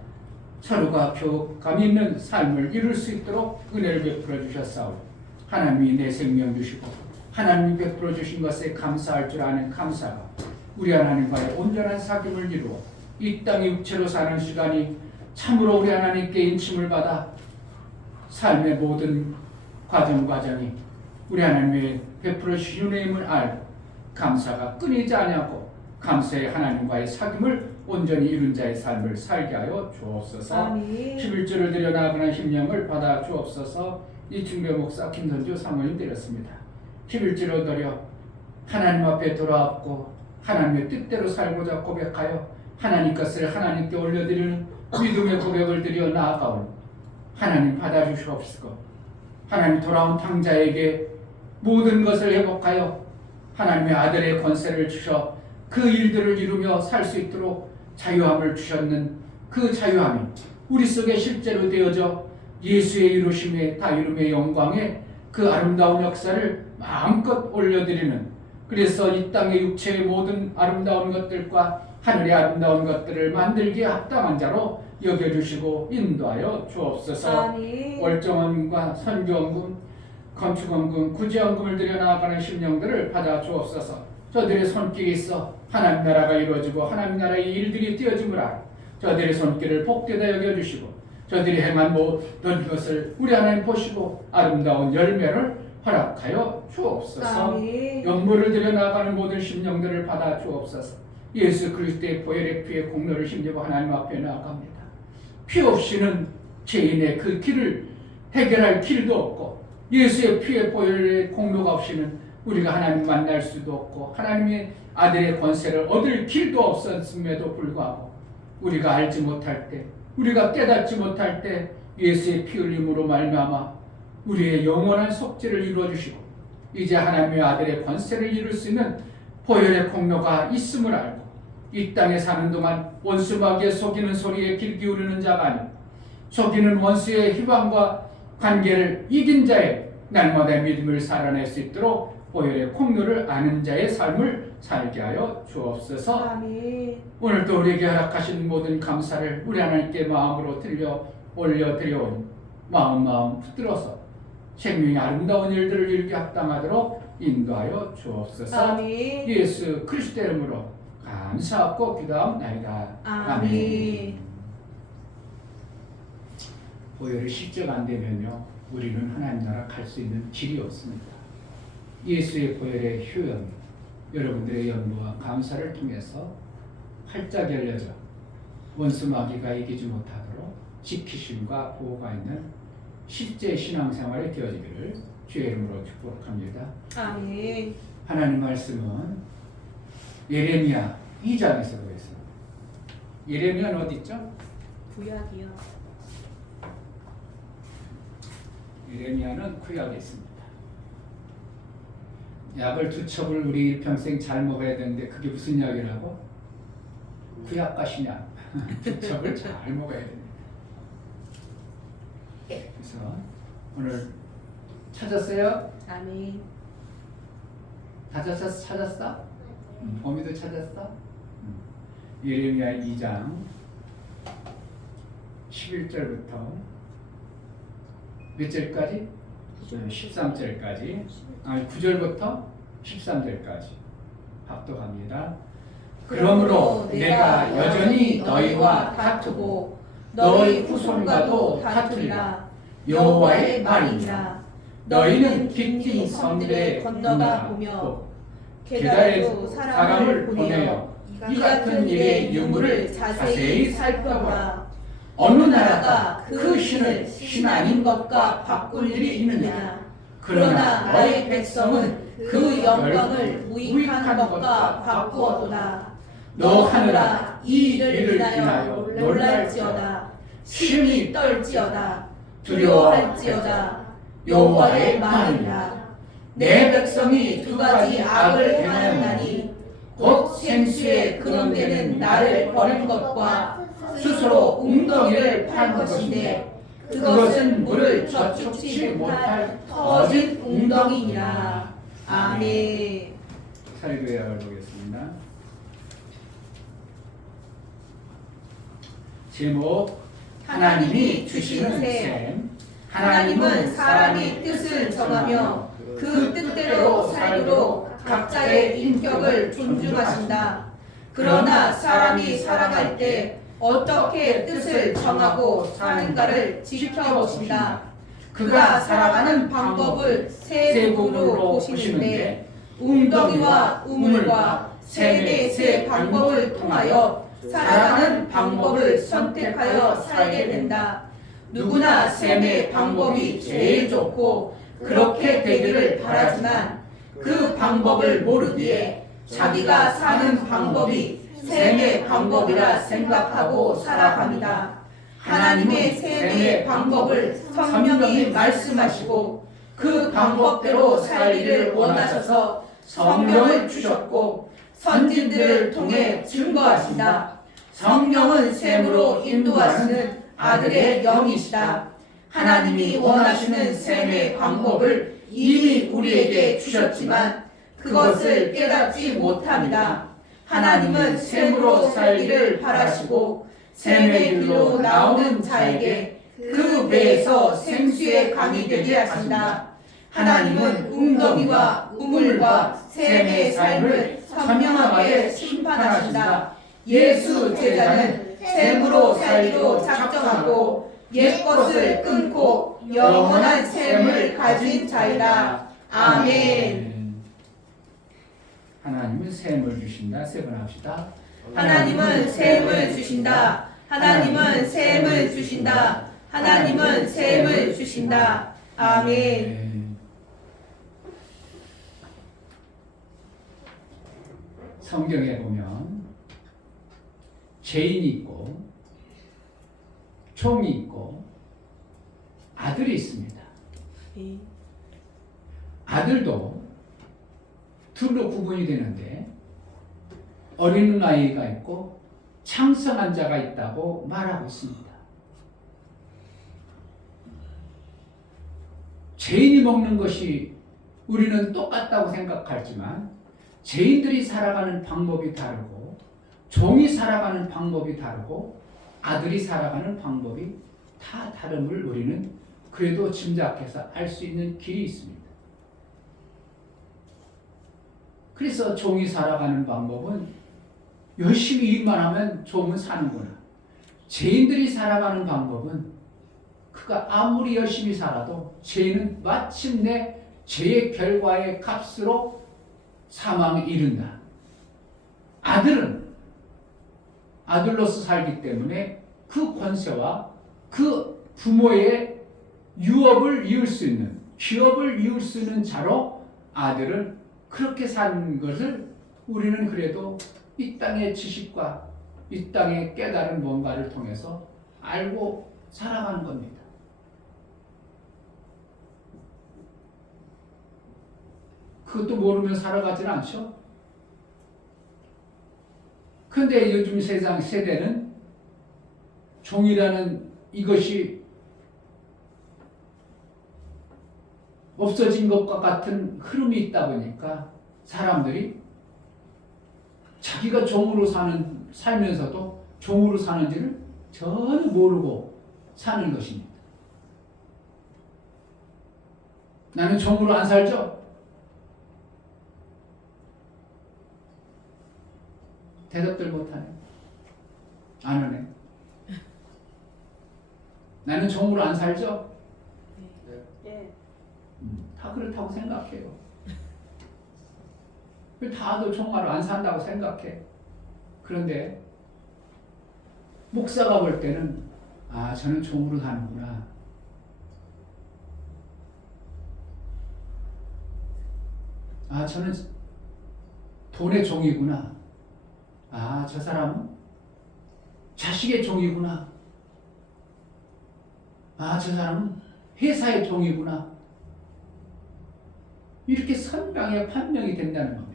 서로가 교감 있는 삶을 이룰 수 있도록 은혜를 베풀어 주셨사오니 하나님이 내 생명 주시고 하나님이 베풀어 주신 것에 감사할 줄 아는 감사가 우리 하나님과의 온전한 사귐을 이루어 이 땅에 육체로 사는 시간이 참으로 우리 하나님께 인침을 받아 삶의 모든 과정이 우리 하나님의 베풀어 주신 은혜임을 알고 감사가 끊이지 아니하고 감사의 하나님과의 사귐을 온전히 이룬 자의 삶을 살게 하여 주옵소서. 아멘. 11조를 드려 나아가는 심령을 받아 주옵소서. 이충배 목사 김선주 사모님 드렸습니다. 11조를 드려 하나님 앞에 돌아왔고 하나님의 뜻대로 살고자 고백하여 하나님 것을 하나님께 올려드리는 믿음의 고백을 드려 나아가오니 하나님 받아주시옵시고 하나님 돌아온 탕자에게 모든 것을 회복하여 하나님의 아들의 권세를 주셔 그 일들을 이루며 살 수 있도록 자유함을 주셨는 그 자유함이 우리 속에 실제로 되어져 예수의 이루심의 다 이름의 영광에 그 아름다운 역사를 마음껏 올려드리는, 그래서 이 땅의 육체의 모든 아름다운 것들과 하늘의 아름다운 것들을 만들기에 합당한 자로 여겨주시고 인도하여 주옵소서. 아멘. 월정원과 선교원금, 건축원금, 구제원금을 들여 나아가는 심령들을 받아 주옵소서. 저들의 손길이 있어 하나님 나라가 이루어지고 하나님 나라의 일들이 되어짐을 알아 저들의 손길을 복되다 여겨주시고 저들이 행한 모든 것을 우리 하나님 보시고 아름다운 열매를 허락하여 주옵소서. 아멘. 영물을 들여 나아가는 모든 심령들을 받아 주옵소서. 예수 그리스도의 보혈의 피의 공로를 힘입어 하나님 앞에 나아갑니다. 피 없이는 죄인의 그 길을 해결할 길도 없고 예수의 피의 보혈의 공로가 없이는 우리가 하나님 만날 수도 없고 하나님의 아들의 권세를 얻을 길도 없었음에도 불구하고 우리가 알지 못할 때, 우리가 깨닫지 못할 때 예수의 피 흘림으로 말미암아 우리의 영원한 속죄를 이루어 주시고 이제 하나님의 아들의 권세를 이룰 수 있는 보혈의 공로가 있음을 알고 이 땅에 사는 동안 원수 마귀의 속이는 소리에 귀 기울이는 자가 아니고 속이는 원수의 희망과 관계를 이긴 자의 날마다 믿음을 살아낼 수 있도록 보혈의 공로를 아는 자의 삶을 살게 하여 주옵소서. 아멘. 오늘도 우리에게 허락하신 모든 감사를 우리 하나님께 마음으로 올려드려오니 마음 붙들어서 생명의 아름다운 일들을 이루게 합당하도록 인도하여 주옵소서. 아멘. 예수 그리스도 이름으로 감사하고 기도합나이다. 아멘. 보혈이 실적 안 되면요 우리는 하나님 나라 갈 수 있는 길이 없습니다. 예수의 보혈의 효연, 여러분들의 연구와 감사를 통해서 활짝 열려져 원수 마귀가 이기지 못하도록 지키심과 보호가 있는 실제 신앙생활이 되어지기를 주의 이름으로 축복합니다. 아멘. 하나님 말씀은 예레미야 2장에서 보겠습니다. 예레미야는 어디 있죠? 구약이요. 예레미야는 구약에 있습니다. 약을 두 첩을 우리 일평생 잘 먹어야 되는데 그게 무슨 약이라고? 구약가시냐? 두 첩을 잘 먹어야 됩니다. 그래서 오늘 찾았어요? 아멘. 찾았어? 범이도 찾았어? 예레미야 2장 11절부터 몇 절까지? 13절까지. 아니 9절부터 13절까지 합독합니다. 그러므로 내가 여전히 너희와 다투고 너희 후손과도 다투리라. 여호와의 말이니라. 너희는 깃긴 섬들에 건너가 보며 게다에 사람을 보내어 이 같은 일의 유무를 자세히 살펴보라. 어느 나라가 그 신을 신 아닌 것과 바꿀 일이 있느냐? 그러나 나의 백성은 그 영광을 무익한 것과 바꾸어도다. 너 하늘아 이 일을 인하여 놀랄지어다. 심히 떨지어다. 두려워할지어다. 여호와의 말이라. 내 백성이 두 가지 악을 행하였나니 곧 생수에 근원되는 나를 버린 것과 스스로 웅덩이를 판 것인데 그것은 물을 저축치 못할 터진 웅덩이니라. 아멘. 사리교회를 보겠습니다. 제목 하나님이 주시는 셈. 하나님은 사람이 뜻을 정하며 그 뜻대로 살도록 각자의 인격을 존중하신다. 그러나 사람이 살아갈 때 어떻게 뜻을 정하고 사는가를 지켜보신다. 그가 살아가는 방법을 세 부분으로 보시는데 웅덩이와 우물과 샘의 세 방법을 통하여 살아가는 방법을 선택하여 살게 된다. 누구나 샘의 방법이 제일 좋고 그렇게 되기를 바라지만 그 방법을 모르기에 자기가 사는 방법이 샘의 방법이라 생각하고 살아갑니다. 하나님의 샘의 방법을 성령이 말씀하시고 그 방법대로 살기를 원하셔서 성령을 주셨고 선진들을 통해 증거하신다. 성령은 샘으로 인도하시는 아들의 영이시다. 하나님이 원하시는 샘의 방법을 이미 우리에게 주셨지만 그것을 깨닫지 못합니다. 하나님은 샘으로 살기를 바라시고 샘의 길로 나오는 자에게 그 배에서 생수의 강이 되게 하신다. 하나님은 웅덩이와 우물과 샘의 삶을 선명하게 심판하신다. 예수 제자는 샘으로 살기로 작정하고 옛것을 끊고 영원한 샘을 가진 자이다. 아멘. 하나님은 샘을 주신다. 세 번 합시다. 하나님은 샘을 주신다. 하나님은 샘을 주신다. 하나님은 샘을 주신다. 아멘. 성경에 보면 죄인이 있고 종이 있고 아들이 있습니다. 네. 아들도 둘로 구분이 되는데 어린아이가 있고 창성한 자가 있다고 말하고 있습니다. 죄인이 먹는 것이 우리는 똑같다고 생각하지만 죄인들이 살아가는 방법이 다르고 종이 살아가는 방법이 다르고 아들이 살아가는 방법이 다 다름을 우리는 그래도 짐작해서 알 수 있는 길이 있습니다. 그래서 종이 살아가는 방법은 열심히 일만 하면 종은 사는구나. 죄인들이 살아가는 방법은 그가 아무리 열심히 살아도 죄는 마침내 죄의 결과의 값으로 사망에 이른다. 아들은 아들로서 살기 때문에 그 권세와 그 부모의 유업을 이을 수 있는, 기업을 이을 수 있는 자로 아들은 그렇게 사는 것을 우리는 그래도 이 땅의 지식과 이 땅의 깨달은 뭔가를 통해서 알고 살아가는 겁니다. 그것도 모르면 살아가지는 않죠. 그런데 요즘 세상 세대는 종이라는 이것이 없어진 것과 같은 흐름이 있다 보니까 사람들이 자기가 종으로 살면서도 종으로 사는지를 전혀 모르고 사는 것입니다. 나는 종으로 안 살죠? 대답들 못하네. 안 하네. 나는 종으로 안 살죠? 네. 다 그렇다고 생각해요. 다도 종으로 안 산다고 생각해. 그런데 목사가 볼 때는 아, 저는 종으로 사는구나. 아, 저는 돈의 종이구나. 아, 저 사람은 자식의 종이구나. 아, 저 사람은 회사의 종이구나. 이렇게 선명하게 판명이 된다는 겁니다.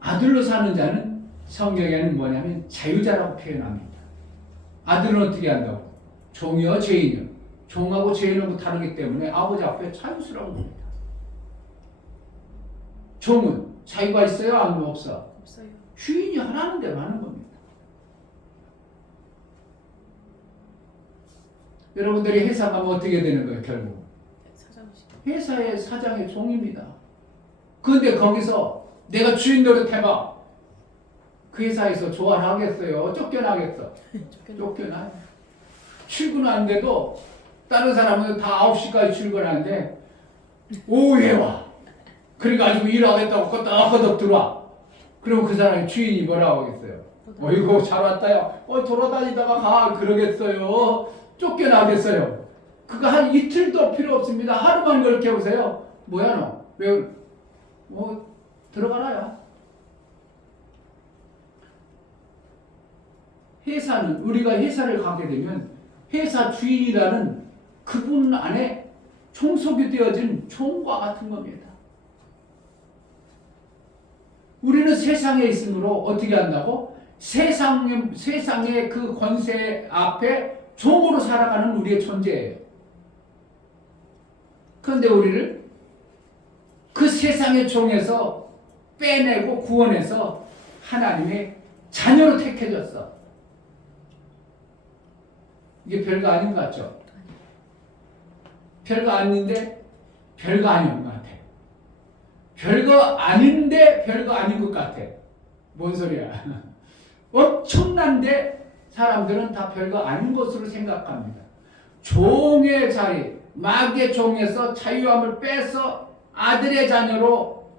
아들로 사는 자는 성경에는 뭐냐면 자유자라고 표현합니다. 아들은 어떻게 한다고? 종이요, 죄인이요. 종하고 죄인하고 다르기 때문에 아버지 앞에 자유스러운 겁니다. 종은 자유가 있어요? 아니면 없어? 없어요. 주인이 하라는 대로 하는 겁니다. 여러분들이 회사 가면 어떻게 되는 거예요, 결국? 사장이시죠. 회사의 사장의 종입니다. 그런데 거기서 내가 주인 노릇 해봐. 그 회사에서 좋아하겠어요? 쫓겨나겠어? 쫓겨나요. 출근하는데도 다른 사람은 다 9시까지 출근하는데 오후에 와. 그래가지고 일하겠다고 끄덕끄덕 들어와. 그럼 그 사람의 주인이 뭐라고 하겠어요? 어이구 잘 왔다요. 돌아다니다가 가 그러겠어요? 쫓겨나겠어요? 그거 한 이틀도 필요 없습니다. 하루만 그렇게 해보세요. 뭐야 너? 왜? 들어가라야. 회사는 우리가 회사를 가게 되면 회사 주인이라는 그분 안에 종속이 되어진 종과 같은 겁니다. 우리는 세상에 있으므로 어떻게 한다고? 세상의 그 권세 앞에 종으로 살아가는 우리의 존재예요. 그런데 우리를 그 세상의 종에서 빼내고 구원해서 하나님의 자녀로 택해줬어. 이게 별거 아닌 것 같죠? 별거 아닌데 별거 아닌 것 같아. 별거 아닌데 별거 아닌 것 같아. 뭔 소리야? 엄청난데 사람들은 다 별거 아닌 것으로 생각합니다. 종의 자리, 마귀의 종에서 자유함을 빼서 아들의 자녀로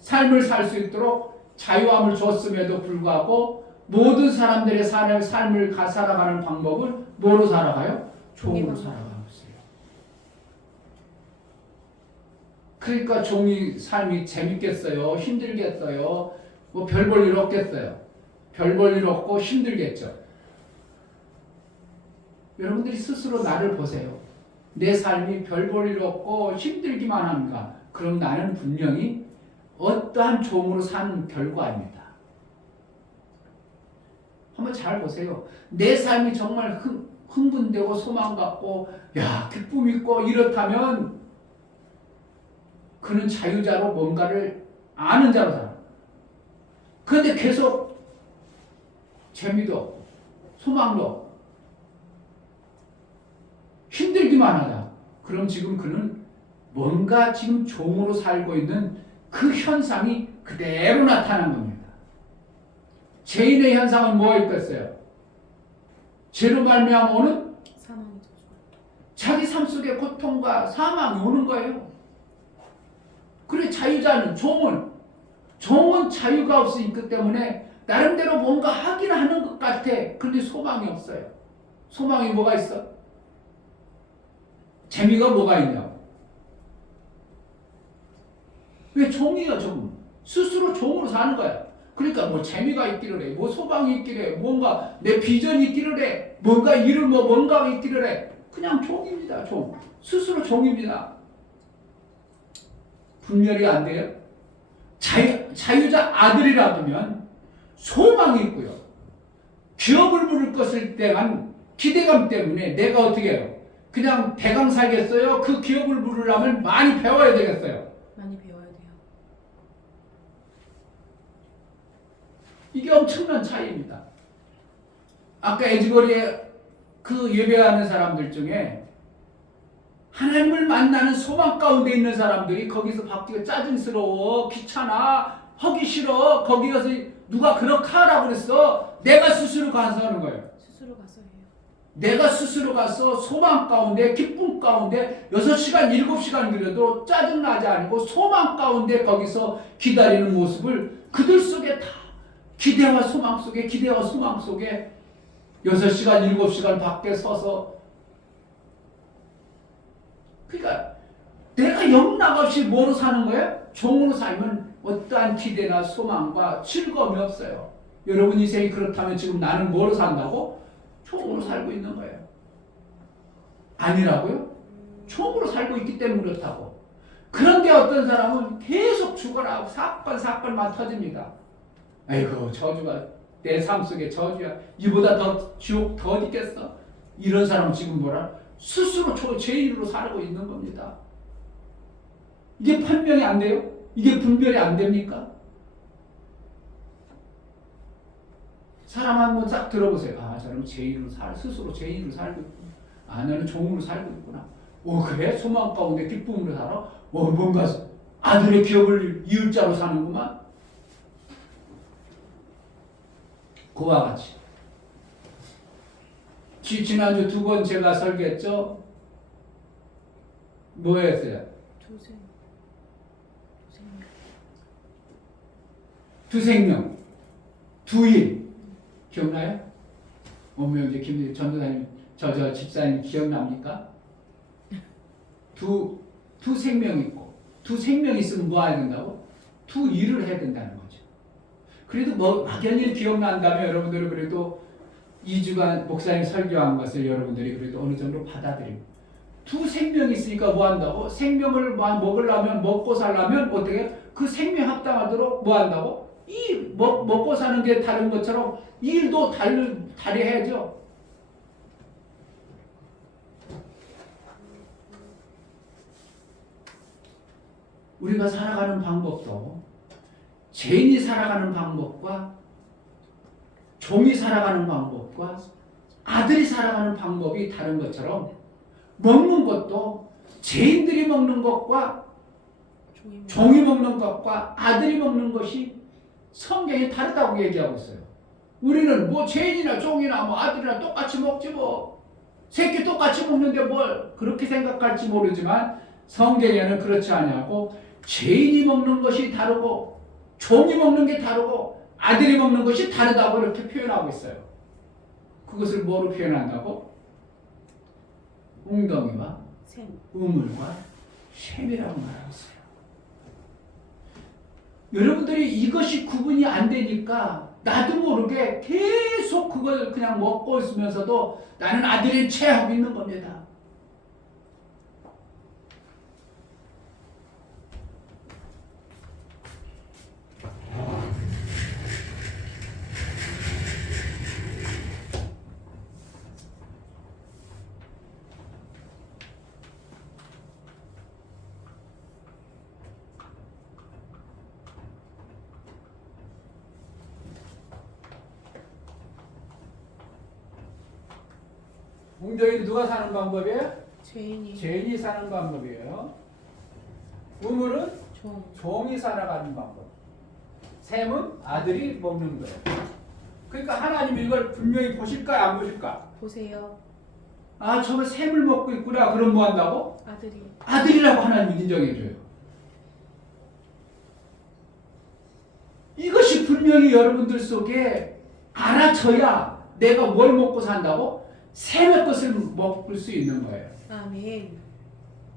삶을 살 수 있도록 자유함을 줬음에도 불구하고 모든 사람들의 삶을 살아가는 방법은 뭐로 살아가요? 종으로 살아가고 있어요. 그러니까 종이 삶이 재밌겠어요? 힘들겠어요? 뭐 별 볼 일 없겠어요? 별 볼 일 없고 힘들겠죠? 여러분들이 스스로 나를 보세요. 내 삶이 별 볼 일 없고 힘들기만 한가? 그럼 나는 분명히 어떠한 종으로 사는 결과입니다. 한번 잘 보세요. 내 삶이 정말 흥분되고 소망 갖고 기쁨 있고 이렇다면 그는 자유자로 뭔가를 아는 자로 살아. 그런데 계속 재미도 없고 소망도 없고 힘들기만 하다. 그럼 지금 그는 뭔가 지금 종으로 살고 있는 그 현상이 그대로 나타난 겁니다. 죄인의 현상은 뭐였겠어요? 죄로 말미암아 오는 사망이죠. 자기 삶 속에 고통과 사망이 오는 거예요. 그래 자유자는 종은 자유가 없기 때문에 나름대로 뭔가 하긴 하는 것 같아. 그런데 소망이 없어요. 소망이 뭐가 있어? 재미가 뭐가 있냐고. 왜 종이야 종? 스스로 종으로 사는 거야. 그러니까 뭐 재미가 있기를 해, 뭐 소망이 있기를 해, 뭔가 내 비전이 있기를 해, 뭔가 일을 뭔가가 있기를 해. 그냥 종입니다. 종. 스스로 종입니다. 분별이 안 돼요? 자유자 아들이라면 소망이 있고요. 기업을 부를 것을 대한 기대감 때문에 내가 어떻게 해요? 그냥 대강 살겠어요? 그 기업을 부르려면 많이 배워야 되겠어요. 많이 배워야 돼요. 이게 엄청난 차이입니다. 아까 에즈거리에 그 예배하는 사람들 중에 하나님을 만나는 소망 가운데 있는 사람들이 거기서 받기가 짜증스러워, 귀찮아, 하기 싫어, 거기 가서 누가 그렇게 하라고 그랬어. 내가 스스로 가서 하는 거예요. 스스로 가서 해요. 내가 스스로 가서 소망 가운데, 기쁨 가운데 6시간, 7시간 그려도 짜증나지 않고 소망 가운데 거기서 기다리는 모습을 그들 속에 다 기대와 소망 속에 6시간, 7시간 밖에 서서 그러니까 내가 영락없이 뭐로 사는 거예요? 종으로 살면 어떠한 기대나 소망과 즐거움이 없어요. 여러분 인생이 그렇다면 지금 나는 뭐로 산다고? 종으로 살고 있는 거예요. 아니라고요? 종으로 살고 있기 때문에 그렇다고. 그런데 어떤 사람은 계속 죽어라 사건만 터집니다. 아이고 저주가 내 삶 속에 저주야. 이보다 더 지옥 더 있겠어? 이런 사람은 지금 뭐라? 스스로 죄인으로 살고 있는 겁니다. 이게 판명이 안 돼요? 이게 분별이 안 됩니까? 사람 한번 싹 들어보세요. 아, 저는 스스로 죄인으로 살고 있구나. 아, 나는 종으로 살고 있구나. 그래? 소망 가운데 기쁨으로 살아? 뭔가 아들의 기업을 이웃자로 사는구만. 그와 같이. 지난주 2번 제가 설계했죠? 뭐였어요? 조생. 두 생명, 두 일. 기억나요? 오명재 김 전도사님, 저 집사님 기억납니까? 두 생명이 있고, 두 생명이 있으면 뭐 해야 된다고? 두 일을 해야 된다는 거죠. 그래도 뭐 막연히 기억난다면 여러분들은 그래도 2주간 목사님 설교한 것을 여러분들이 그래도 어느 정도 받아들입니다. 두 생명이 있으니까 뭐 한다고? 생명을 먹으려면, 먹고 살려면 어떻게? 그 생명 합당하도록 뭐 한다고? 이 먹고 사는 게 다른 것처럼 일도 달리 해야죠. 우리가 살아가는 방법도 죄인이 살아가는 방법과 종이 살아가는 방법과 아들이 살아가는 방법이 다른 것처럼 먹는 것도 죄인들이 먹는 것과 종이 먹는 것과 아들이 먹는 것이 성경이 다르다고 얘기하고 있어요. 우리는 뭐 죄인이나 종이나 뭐 아들이나 똑같이 먹지 뭐 새끼 똑같이 먹는데 뭘 그렇게 생각할지 모르지만 성경에는 그렇지 않냐고 죄인이 먹는 것이 다르고 종이 먹는 게 다르고 아들이 먹는 것이 다르다고 이렇게 표현하고 있어요. 그것을 뭐로 표현한다고? 웅덩이와 우물과 셈이라고 말하고 있어요. 여러분들이 이것이 구분이 안 되니까 나도 모르게 계속 그걸 그냥 먹고 있으면서도 나는 아들인 채 하고 있는 겁니다. 웅덩이는 누가 사는 방법이에요? 죄인이 사는 방법이에요. 우물은 종이 살아가는 방법. 셈은 아들이 먹는 거예요. 그러니까 하나님이 이걸 분명히 보실까요? 안 보실까? 보세요. 아, 저거 셈을 먹고 있구나. 그럼 뭐 한다고? 아들이. 아들이라고 하나님이 인정해줘요. 이것이 분명히 여러분들 속에 알아져야 내가 뭘 먹고 산다고? 셈의 것을 먹을 수 있는 거예요. 아멘.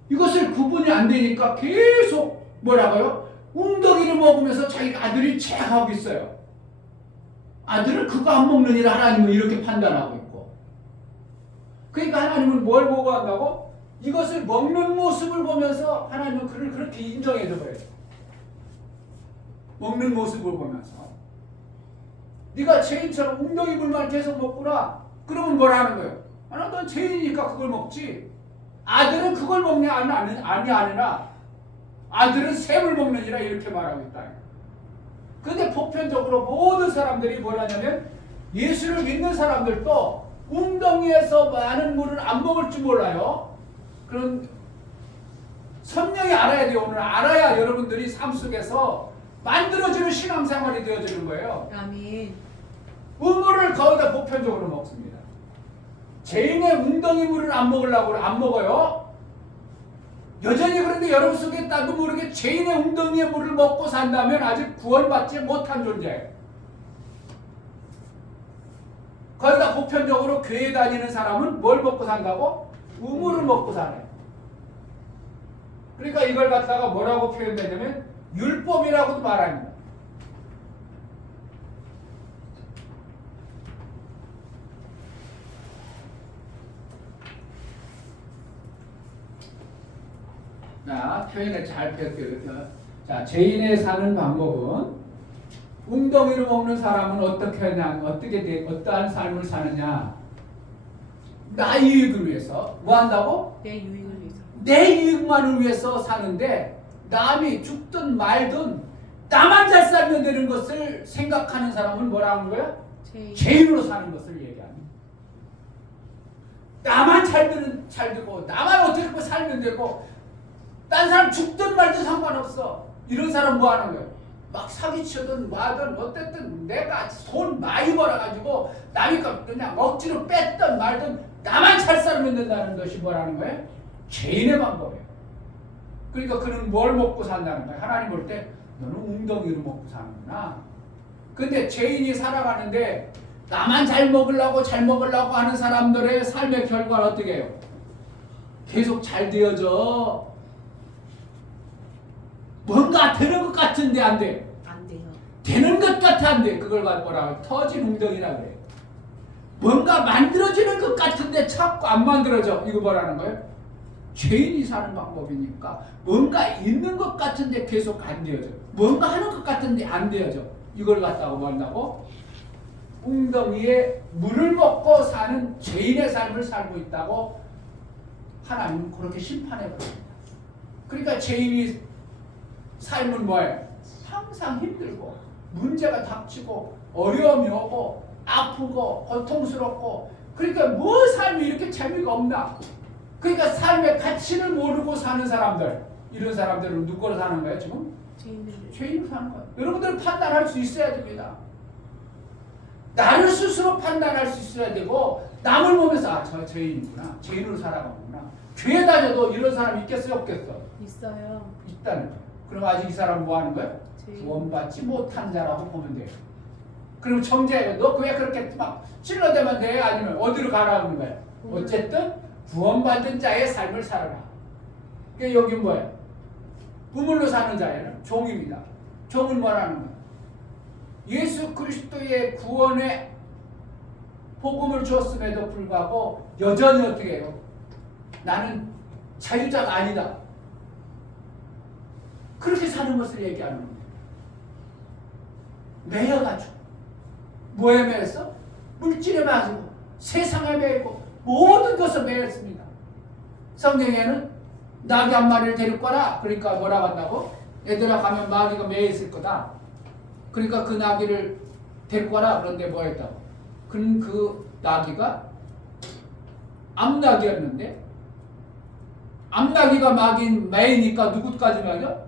이것을 구분이 안 되니까 계속 뭐라고요? 웅덩이를 먹으면서 자기 아들이 체하고 있어요. 아들은 그거 안 먹느니라 하나님은 이렇게 판단하고 있고. 그러니까 하나님은 뭘 보고 한다고? 이것을 먹는 모습을 보면서 하나님은 그를 그렇게 인정해 줘버려요. 먹는 모습을 보면서. 네가 죄인처럼 웅덩이 물만 계속 먹구나. 그러면 뭐라 하는 거예요? 아, 넌 죄인이니까 그걸 먹지. 아들은 그걸 먹냐 아니 아니라 아들은 셈을 먹느니라 이렇게 말하고 있다. 근데 보편적으로 모든 사람들이 뭐라냐면 예수를 믿는 사람들도 웅덩이에서 많은 물을 안 먹을 줄 몰라요. 그런 선명히 알아야 돼요. 오늘 알아야 여러분들이 삶 속에서 만들어지는 신앙생활이 되어지는 거예요. 아멘. 우물을 거기다 보편적으로 먹습니다. 죄인의 웅덩이 물을 안 먹으려고 안 먹어요. 여전히 그런데 여러분 속에 나도 모르게 죄인의 웅덩이의 물을 먹고 산다면 아직 구원받지 못한 존재예요. 거기다 보편적으로 교회 다니는 사람은 뭘 먹고 산다고? 우물을 먹고 사네요. 그러니까 이걸 갖다가 뭐라고 표현되냐면 율법이라고도 말합니다. 자, 표현을 잘 펼쳐요. 자, 죄인의 사는 방법은 웅덩이를 먹는 사람은 어떻게 하냐, 어떠한 삶을 사느냐? 나의 유익을 위해서 뭐 한다고? 내 유익을 위해서. 내 유익만을 위해서 사는데 남이 죽든 말든 나만 잘 살면 되는 것을 생각하는 사람은 뭐라 하는 거야? 죄인으로 사는 것을 얘기합니다. 나만 잘 되고 나만 어떻게 살면 되고 딴 사람 죽든 말든 상관없어. 이런 사람 뭐 하는 거예요? 막 사기치든 뭐하든 어쨌든 내가 돈 많이 벌어가지고 남이 거 그냥 억지로 뺐든 말든 나만 잘 살면 된다는 것이 뭐라는 거예요? 죄인의 방법이에요. 그러니까 그는 뭘 먹고 산다는 거예요? 하나님 볼 때 너는 웅덩이로 먹고 사는구나. 근데 죄인이 살아가는데 나만 잘 먹으려고 하는 사람들의 삶의 결과는 어떻게 해요? 계속 잘 되어져. 뭔가 되는 것 같은데 안 돼. 안 돼요. 되는 것 같아 안 돼. 그걸 뭐라고 터진 웅덩이라 그래. 뭔가 만들어지는 것 같은데 자꾸 안 만들어져. 이거 뭐라는 거예요? 죄인이 사는 방법이니까 뭔가 있는 것 같은데 계속 안 되어져. 뭔가 하는 것 같은데 안 되어져. 이걸 갖다가 뭐 한다고? 웅덩이에 물을 먹고 사는 죄인의 삶을 살고 있다고 하나님은 그렇게 심판해 버립니다. 그러니까 죄인이 삶은 뭐예요? 항상 힘들고 문제가 닥치고 어려움이 오고 아프고 고통스럽고 그러니까 뭐 삶이 이렇게 재미가 없나? 그러니까 삶의 가치를 모르고 사는 사람들 이런 사람들은 누구로 사는 거예요 지금? 죄인으로 사는 거예요. 여러분들 판단할 수 있어야 됩니다. 나를 스스로 판단할 수 있어야 되고 남을 보면서 아, 저 죄인이구나. 죄인으로 살아가구나. 교회 다녀도 이런 사람이 있겠어요? 없겠어? 있어요. 있다는 거예요. 그럼 아직 이 사람은 뭐 하는 거예요? 죄인. 구원받지 못한 자라고 보면 돼요. 그럼 정죄해요. 너 왜 그렇게 막 찔러대면 돼? 아니면 어디로 가라는 거예요? 어쨌든 구원받은 자의 삶을 살아라. 그러니까 여기 뭐예요? 우물로 사는 자예요. 종입니다. 종은 뭐라는 거예요? 예수 그리스도의 구원의 복음을 주었음에도 불구하고 여전히 어떻게 해요? 나는 자유자가 아니다. 그렇게 사는 것을 얘기하는 겁니다. 매여가지고 뭐에 매였어? 물질에 매이고 세상에 매이고 모든 것을 매였습니다. 성경에는 나귀 한 마리를 데리고 와라. 그러니까 뭐라고 한다고? 얘들아 가면 마귀가 매여 있을 거다. 그러니까 그 나귀를 데리고 와라. 그런데 뭐 했다고? 그 나귀가 암나귀였는데 암나귀가 매이니까 누구까지 매여?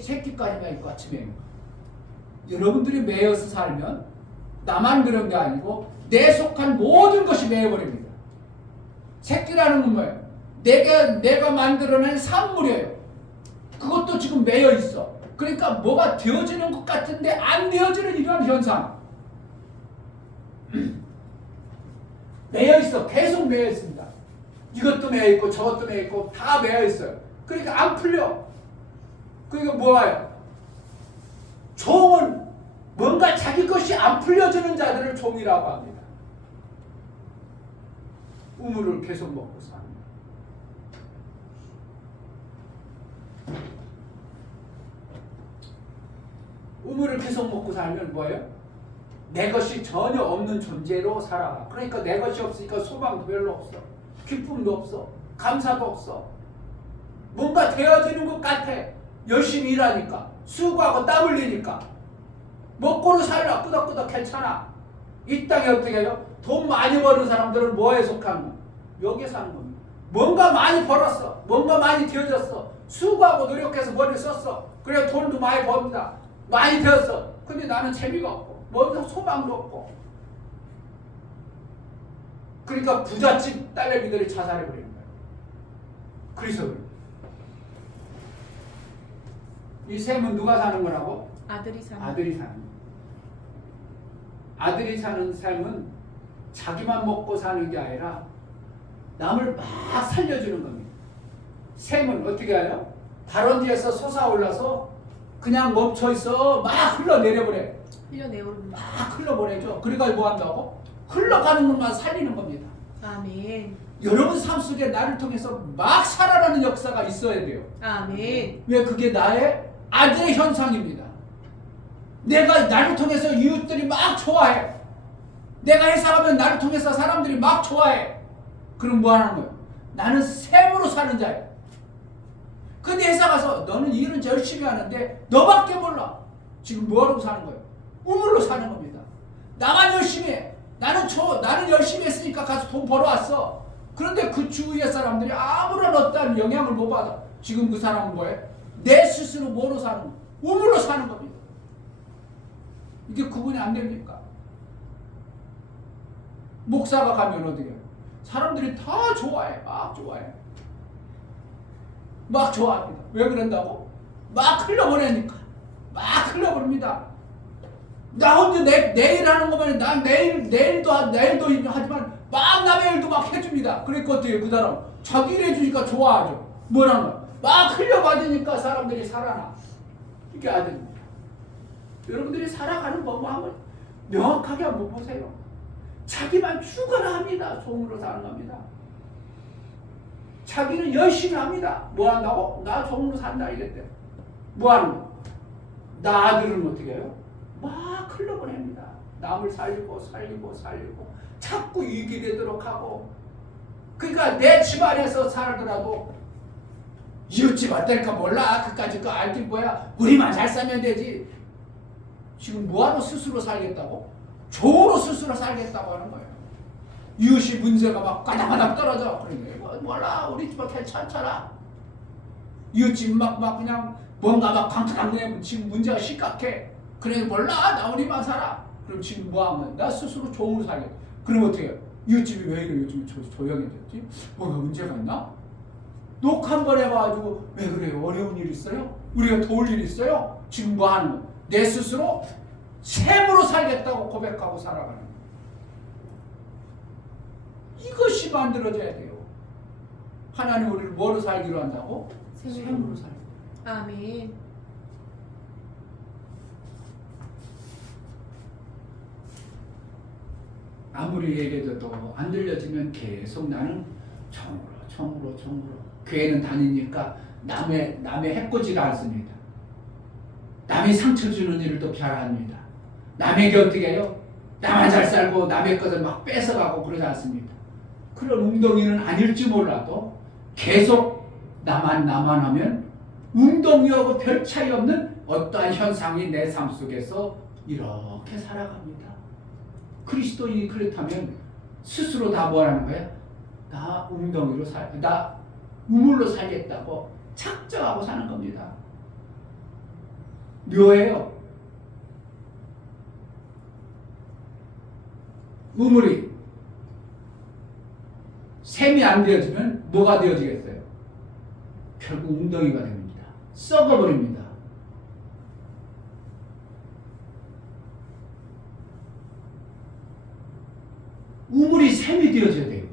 새끼까지 매일 것 같이 매인 거야. 여러분들이 매여서 살면 나만 그런 게 아니고 내 속한 모든 것이 매여버립니다. 새끼라는 건 뭐예요? 내가 만들어낸 산물이에요. 그것도 지금 매여 있어. 그러니까 뭐가 되어지는 것 같은데 안 되어지는 이러한 현상. 매여 있어. 계속 매여 있습니다. 이것도 매여 있고 저것도 매여 있고 다 매여 있어요. 그러니까 안 풀려. 그러니까 뭐예요? 종은 뭔가 자기 것이 안 풀려지는 자들을 종이라고 합니다. 우물을 계속 먹고 삽니다. 우물을 계속 먹고 살면 뭐예요? 내 것이 전혀 없는 존재로 살아가. 그러니까 내 것이 없으니까 소망도 별로 없어. 기쁨도 없어. 감사도 없어. 뭔가 되어지는 것 같아. 열심히 일하니까. 수고하고 땀 흘리니까. 먹고는 살라. 끄덕끄덕 괜찮아. 이 땅에 어떻게 해요? 돈 많이 버는 사람들은 뭐에 속하는 거야? 여기에 사는 겁니다. 뭔가 많이 벌었어. 뭔가 많이 되어졌어. 수고하고 노력해서 머리를 썼어. 그래 돈도 많이 법니다. 많이 되었어. 근데 나는 재미가 없고 뭔가 소망도 없고. 그러니까 부잣집 딸내미들이 자살해버리는 거예요. 그래서 이 셈은 누가 사는 거라고? 아들이 사는. 아들이 사는 거예요. 아들이 사는 삶은 자기만 먹고 사는 게 아니라 남을 막 살려주는 겁니다. 셈은 어떻게 해요? 발원지에서 솟아올라서 그냥 멈춰있어. 막 흘러내려버려. 흘려내오릅니다. 막 흘러보내죠. 그러니까 뭐 한다고? 흘러가는 것만 살리는 겁니다. 아멘. 여러분 삶 속에 나를 통해서 막 살아나는 역사가 있어야 돼요. 아멘. 왜? 그게 나의 아들의 현상입니다. 내가 나를 통해서 이웃들이 막 좋아해. 내가 회사가면 나를 통해서 사람들이 막 좋아해. 그럼 뭐 하는 거예요? 나는 셈으로 사는 자예요. 근데 회사 가서 너는 일은 열심히 하는데 너밖에 몰라. 지금 뭐하러 사는 거예요? 우물로 사는 겁니다. 나만 열심히 해. 나는 열심히 했으니까 가서 돈 벌어왔어. 그런데 그 주위의 사람들이 아무런 어떠한 영향을 못 받아. 지금 그 사람은 뭐예요? 내 스스로 뭐로 사는 거예요? 우물로 사는 겁니다. 이게 구분이 안 됩니까? 목사가 가면 어떻게 해요? 사람들이 다 좋아해. 막 좋아해. 막 좋아합니다. 왜 그런다고? 막 흘려보내니까. 막 흘려버립니다. 나 혼자 내일 하는 거면 난 내일도 하지만 막 남의 일도 막 해줍니다. 그러니까 어떻게 그 사람 자기 일 해주니까 좋아하죠. 뭐라는 거야? 막 흘려받으니까 사람들이 살아나. 이게 아닙니다. 여러분들이 살아가는 법을 한번 명확하게 한번 보세요. 자기만 죽어라 합니다. 종으로 사는 겁니다. 자기는 열심히 합니다. 뭐 한다고? 나 종으로 산다 이랬대. 뭐 하는 거? 나 아들은 어떻게 해요? 막 흘러보냅니다. 남을 살리고 자꾸 이익이 되도록 하고. 그러니까 내 집안에서 살더라도 이웃집 어떨까 몰라. 그까짓 거 알지 뭐야. 우리만 잘 살면 되지. 지금 뭐하러 스스로 살겠다고? 종으로 스스로 살겠다고 하는 거예요. 이웃이 문제가 막 까닥까닥 떨어져. 그러니까 몰라. 우리 집은 괜찮잖아. 이웃집 막 그냥 뭔가 막 강타강내 지금 문제가 심각해. 그래 몰라. 나 우리만 살아. 그럼 지금 뭐하면 나 스스로 종으로 살겠다. 그럼 어떻게 해요? 이웃집이 왜 이래 요즘 조용해졌지? 뭐가 문제가 있나? 녹 한 번 해가지고 왜 그래요? 어려운 일 있어요? 우리가 도울 일 있어요? 지금 뭐 하는 거? 내 스스로 샘으로 살겠다고 고백하고 살아가는 거예요. 이것이 만들어져야 돼요. 하나님 우리를 뭐로 살기로 한다고? 샘으로 살기. 아멘. 아무리 얘기해도 안 들려지면 계속 나는 청으로 교회는 다니니까 남의 해코지를 않습니다. 남이 상처 주는 일을 또 잘합니다. 남에게 어떻게 해요? 나만 잘 살고 남의 것을 막 뺏어가고 그러지 않습니다. 그런 웅덩이는 아닐지 몰라도 계속 나만 하면 웅덩이하고 별 차이 없는 어떠한 현상이 내 삶 속에서 이렇게 살아갑니다. 그리스도인이 그렇다면 스스로 다 뭐라는 거야? 나 우물로 살겠다고 작정하고 사는 겁니다. 묘해요. 우물이 샘이 안 되어지면 뭐가 되어지겠어요? 결국 웅덩이가 됩니다. 썩어버립니다. 우물이 샘이 되어져야 돼요.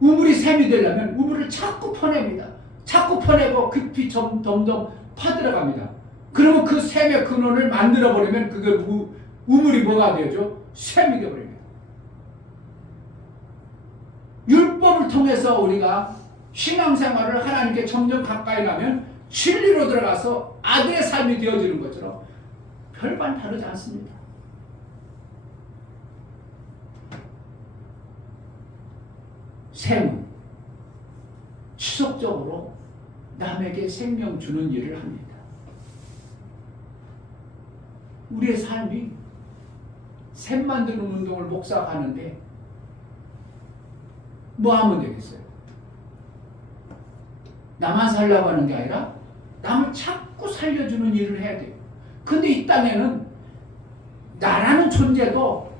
우물이 샘이 되려면 우물을 자꾸 퍼냅니다. 자꾸 퍼내고 깊이 점점 파들어갑니다. 그러면 그 샘의 근원을 만들어버리면 그게 우물이 뭐가 되죠? 샘이 되어버립니다. 율법을 통해서 우리가 신앙생활을 하나님께 점점 가까이 가면 진리로 들어가서 아들의 삶이 되어지는 것처럼 별반 다르지 않습니다. 샘은 지속적으로 남에게 생명 주는 일을 합니다. 우리의 삶이 샘 만드는 운동을 목사가 하는데 뭐 하면 되겠어요? 나만 살려고 하는 게 아니라 남을 자꾸 살려주는 일을 해야 돼요. 근데 이 땅에는 나라는 존재도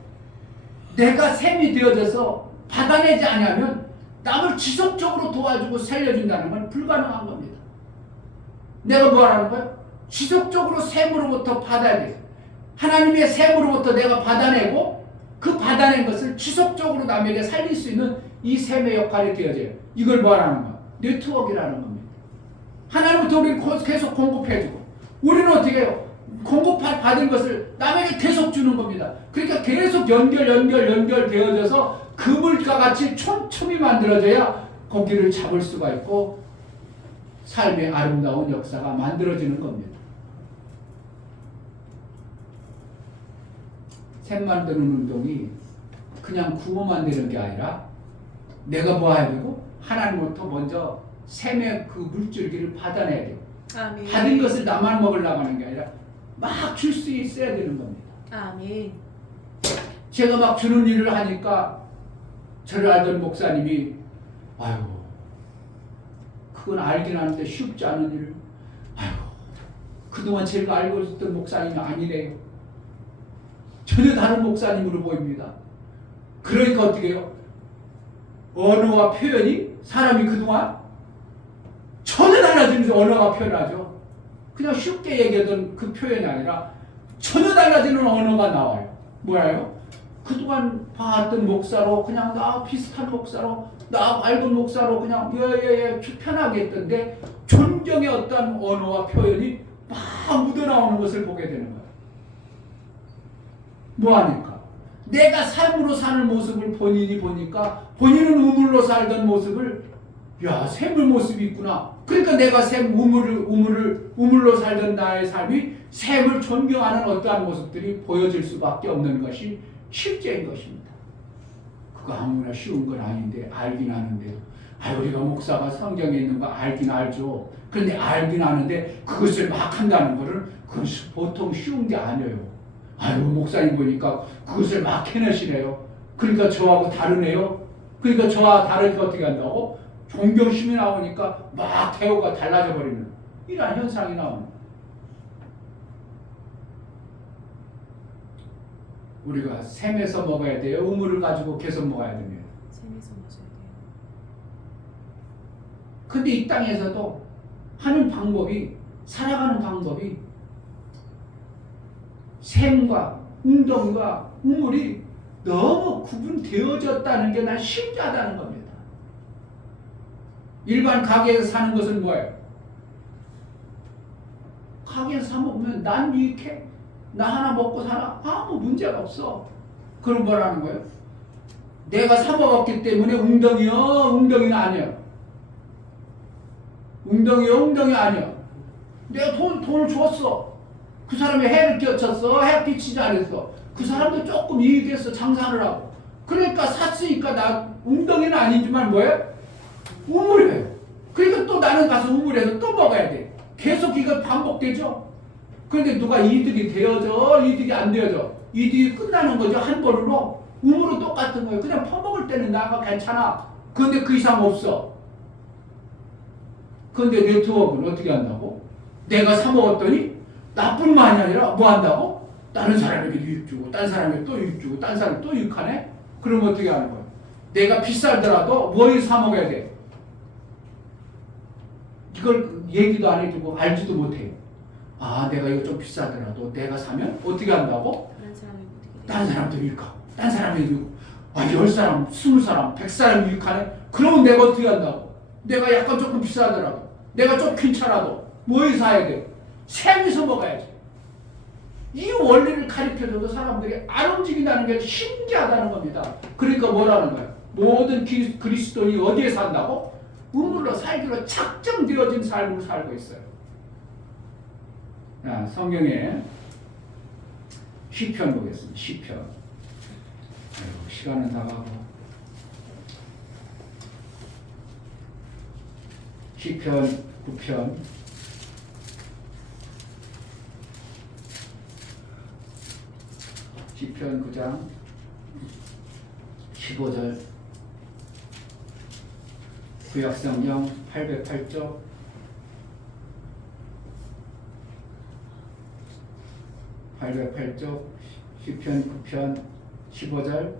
내가 샘이 되어져서 받아내지 않으면 남을 지속적으로 도와주고 살려준다는 건 불가능한 겁니다. 내가 뭐 하라는 거야? 지속적으로 샘으로부터 받아야 돼. 하나님의 샘으로부터 내가 받아내고 그 받아낸 것을 지속적으로 남에게 살릴 수 있는 이 샘의 역할이 되어져요. 이걸 뭐 하라는 거야? 네트워크라는 겁니다. 하나님부터 우리를 계속 공급해주고 우리는 어떻게 해요? 공급받은 것을 남에게 계속 주는 겁니다. 그러니까 계속 연결되어져서 그물과 같이 촘촘히 만들어져야 고기를 잡을 수가 있고 삶의 아름다운 역사가 만들어지는 겁니다. 샘 만드는 운동이 그냥 구워 만드는 게 아니라 내가 뭐 해야 되고 하나님부터 먼저 샘의 그 물줄기를 받아내야 돼요. 아멘. 받은 것을 나만 먹으려고 하는 게 아니라 막 줄 수 있어야 되는 겁니다. 아멘. 제가 막 주는 일을 하니까 저를 알던 목사님이 아이고 그건 알긴 하는데 쉽지 않은 일 아이고 그동안 제가 알고 있었던 목사님이 아니래요. 전혀 다른 목사님으로 보입니다. 그러니까 어떻게 해요? 언어와 표현이 사람이 그동안 전혀 달라지면서 언어가 표현하죠. 그냥 쉽게 얘기하던 그 표현이 아니라 전혀 달라지는 언어가 나와요. 뭐예요? 그동안 봐왔던 목사로 그냥 나 비슷한 목사로 나 알던 목사로 그냥 예예예 편하게 했던데 존경의 어떤 언어와 표현이 막 묻어나오는 것을 보게 되는 거예요. 뭐하니까? 내가 삶으로 사는 모습을 본인이 보니까 본인은 우물로 살던 모습을 야 샘물 모습이 있구나. 그러니까 내가 우물로 살던 나의 삶이 샘을 존경하는 어떠한 모습들이 보여질 수밖에 없는 것이 실제인 것입니다. 그거 아무나 쉬운 건 아닌데 알긴 아는데 우리가 목사가 성경에 있는 거 알긴 알죠. 그런데 알긴 아는데 그것을 막 한다는 거는 그건 보통 쉬운 게 아니에요. 목사님 보니까 그것을 막 해내시네요. 그러니까 저하고 다르네요. 그러니까 저와 다르니까 어떻게 한다고? 존경심이 나오니까 막 대우가 달라져 버리는 이러한 현상이 나옵니다. 우리가 샘에서 먹어야 돼요? 우물을 가지고 계속 먹어야 됩니다. 샘에서 마셔야 돼요. 근데 이 땅에서도 하는 방법이 살아가는 방법이 샘과 웅덩이와 우물이 너무 구분되어졌다는 게 난 신기하다는 겁니다. 일반 가게에서 사는 것은 뭐예요? 가게에서 사 먹으면 난 유익해. 나 하나 먹고 살아. 아무 문제가 없어. 그럼 뭐라는 거예요? 내가 사 먹었기 때문에 웅덩이요? 웅덩이는 아니야. 웅덩이 아니야. 내가 돈을 줬어. 그 사람이 해를 끼쳤어. 해 끼치지 않았어. 그 사람도 조금 이익했어. 장사하느라고. 그러니까 샀으니까 나 웅덩이는 아니지만 뭐예요? 우물이에요. 그러니까 또 나는 가서 우물에서 또 먹어야 돼. 계속 이거 반복되죠. 그런데 누가 이득이 되어져? 이득이 안 되어져? 이득이 끝나는 거죠. 한 번으로. 우물은 똑같은 거예요. 그냥 퍼먹을 때는 나가 괜찮아. 그런데 그 이상 없어. 그런데 네트워크는 어떻게 한다고? 내가 사 먹었더니 나뿐만이 아니라 뭐 한다고? 다른 사람에게 유익 주고 다른 사람에게 또 유익 주고 다른 사람에게 또 유익하네? 그럼 어떻게 하는 거야? 내가 비싸더라도 뭘 사 먹어야 돼? 이걸 얘기도 안 해주고 알지도 못해요. 내가 이거 좀 비싸더라도 내가 사면 어떻게 한다고? 다른 사람이 어떻게 돼요? 다른 사람도 유익하고 다른 사람이 유익하고 10사람, 20사람, 100사람 유익하네? 그러면 내가 어떻게 한다고? 내가 약간 조금 비싸더라도 내가 좀 귀찮아도 뭘 사야 돼? 샘에서 먹어야지. 이 원리를 가르쳐줘도 사람들이 안 움직인다는 게 신기하다는 겁니다. 그러니까 뭐라는 거예요? 모든 그리스도인이 어디에 산다고? 우물로 살기로 작정되어진 삶을 살고 있어요. 성경에 시편 보겠습니다. 시편. 시간은 다 가고. 시편 9편. 시편 9장 15절. 구약성경 808쪽. 시편 9편 15절.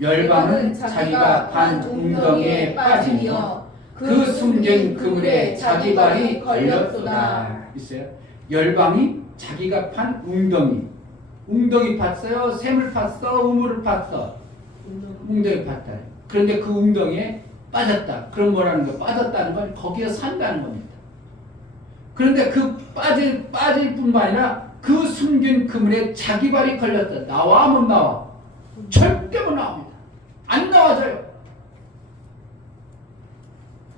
열방은 자기가 판 웅덩이에 빠지며 그 숨긴 그물에 자기 발이 걸렸도다. 있어요. 열방이 자기가 판 웅덩이 팠어요? 샘을 팠어? 우물을 팠어? 웅덩이 팠다. 그런데 그 웅덩이에 빠졌다. 그럼 뭐라는 거야? 빠졌다는 건 거기에 산다는 겁니다. 그런데 그 빠질 뿐만 아니라 그 숨긴 그물에 자기 발이 걸렸다. 나와 못 나와? 절대 못 나옵니다. 안 나와져요.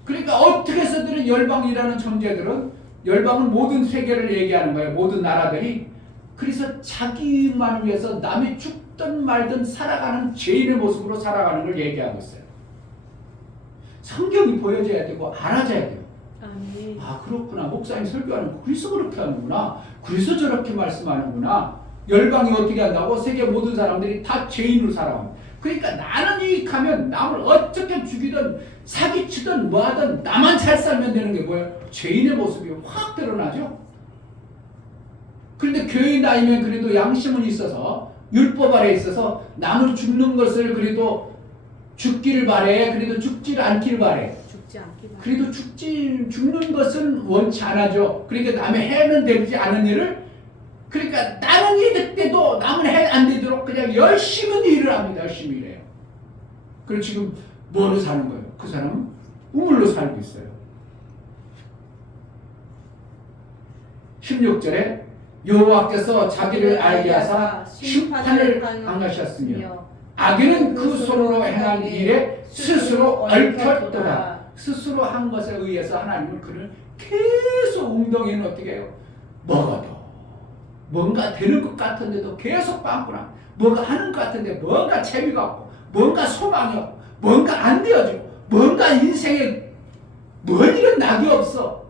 그러니까 어떻게 해서든 열방이라는 존재들은 열방은 모든 세계를 얘기하는 거예요. 모든 나라들이. 그래서 자기만을 위해서 남이 죽든 말든 살아가는 죄인의 모습으로 살아가는 걸 얘기하고 있어요. 성경이 보여져야 되고 알아져야 돼요. 아멘. 그렇구나. 목사님 설교하는 거 그래서 그렇게 하는구나. 그래서 저렇게 말씀하는구나. 열방이 어떻게 한다고? 세계 모든 사람들이 다 죄인으로 살아갑니다. 그러니까 나는 유익하면 남을 어떻게 죽이든 사기치든 뭐하든 나만 잘 살면 되는 게 뭐예요? 죄인의 모습이 확 드러나죠. 그런데 교회 다니면 그래도 양심은 있어서 율법 아래 있어서 남을 죽는 것을 그래도 죽기를 바래. 그래도 죽지 않기를 바래. 죽지 않기 바랍니다. 그래도 죽는 것은 원치 않아죠. 그러니까 남의 해는 되지 않은 일을, 그러니까 다른 이득 때도 남은 해 안 되도록 그냥 열심히 일을 합니다. 열심히 일해요. 그리고 지금 뭐로 사는 거예요? 그 사람은 우물로 살고 있어요. 16절에 여호와께서 자기를 알게 하사 심판을 당하셨으며 악인은 그 손으로 행한 일에 스스로 얽혔도다. 스스로 한 것에 의해서 하나님은 그를 계속 웅덩이는 어떻게 해요? 먹어도 뭔가 되는 것 같은데도 계속 빵꾸나 뭔가 하는 것 같은데 뭔가 재미가 없고 뭔가 소망이 없고 뭔가 안 되어지고 뭔가 인생에 뭔 일은 낙이 없어.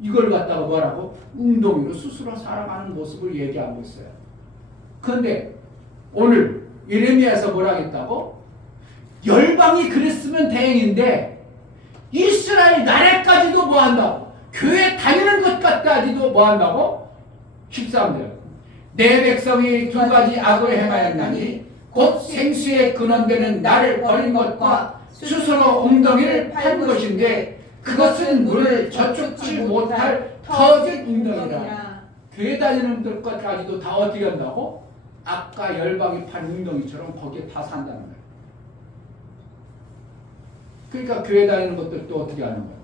이걸 갖다가 뭐라고? 웅덩이로 스스로 살아가는 모습을 얘기하고 있어요. 그런데 오늘 예레미야에서 뭐라 했다고? 열방이 그랬으면 다행인데 이스라엘 나라까지도 뭐 한다고? 교회 다니는 것 같다지도 뭐 한다고? 13절 내 백성이 두 가지 악을 행하였나니 곧 생수의 근원되는 나를 버린 것과 스스로 웅덩이를 판 것인데 그것은 물을 저축지 못할 터진 웅덩이라. 교회 다니는 것까지도 다 어떻게 한다고? 아까 열방이 판 웅덩이처럼 거기에 다 산다는 거예요. 그러니까 교회 다니는 것들도 어떻게 하는 거예요?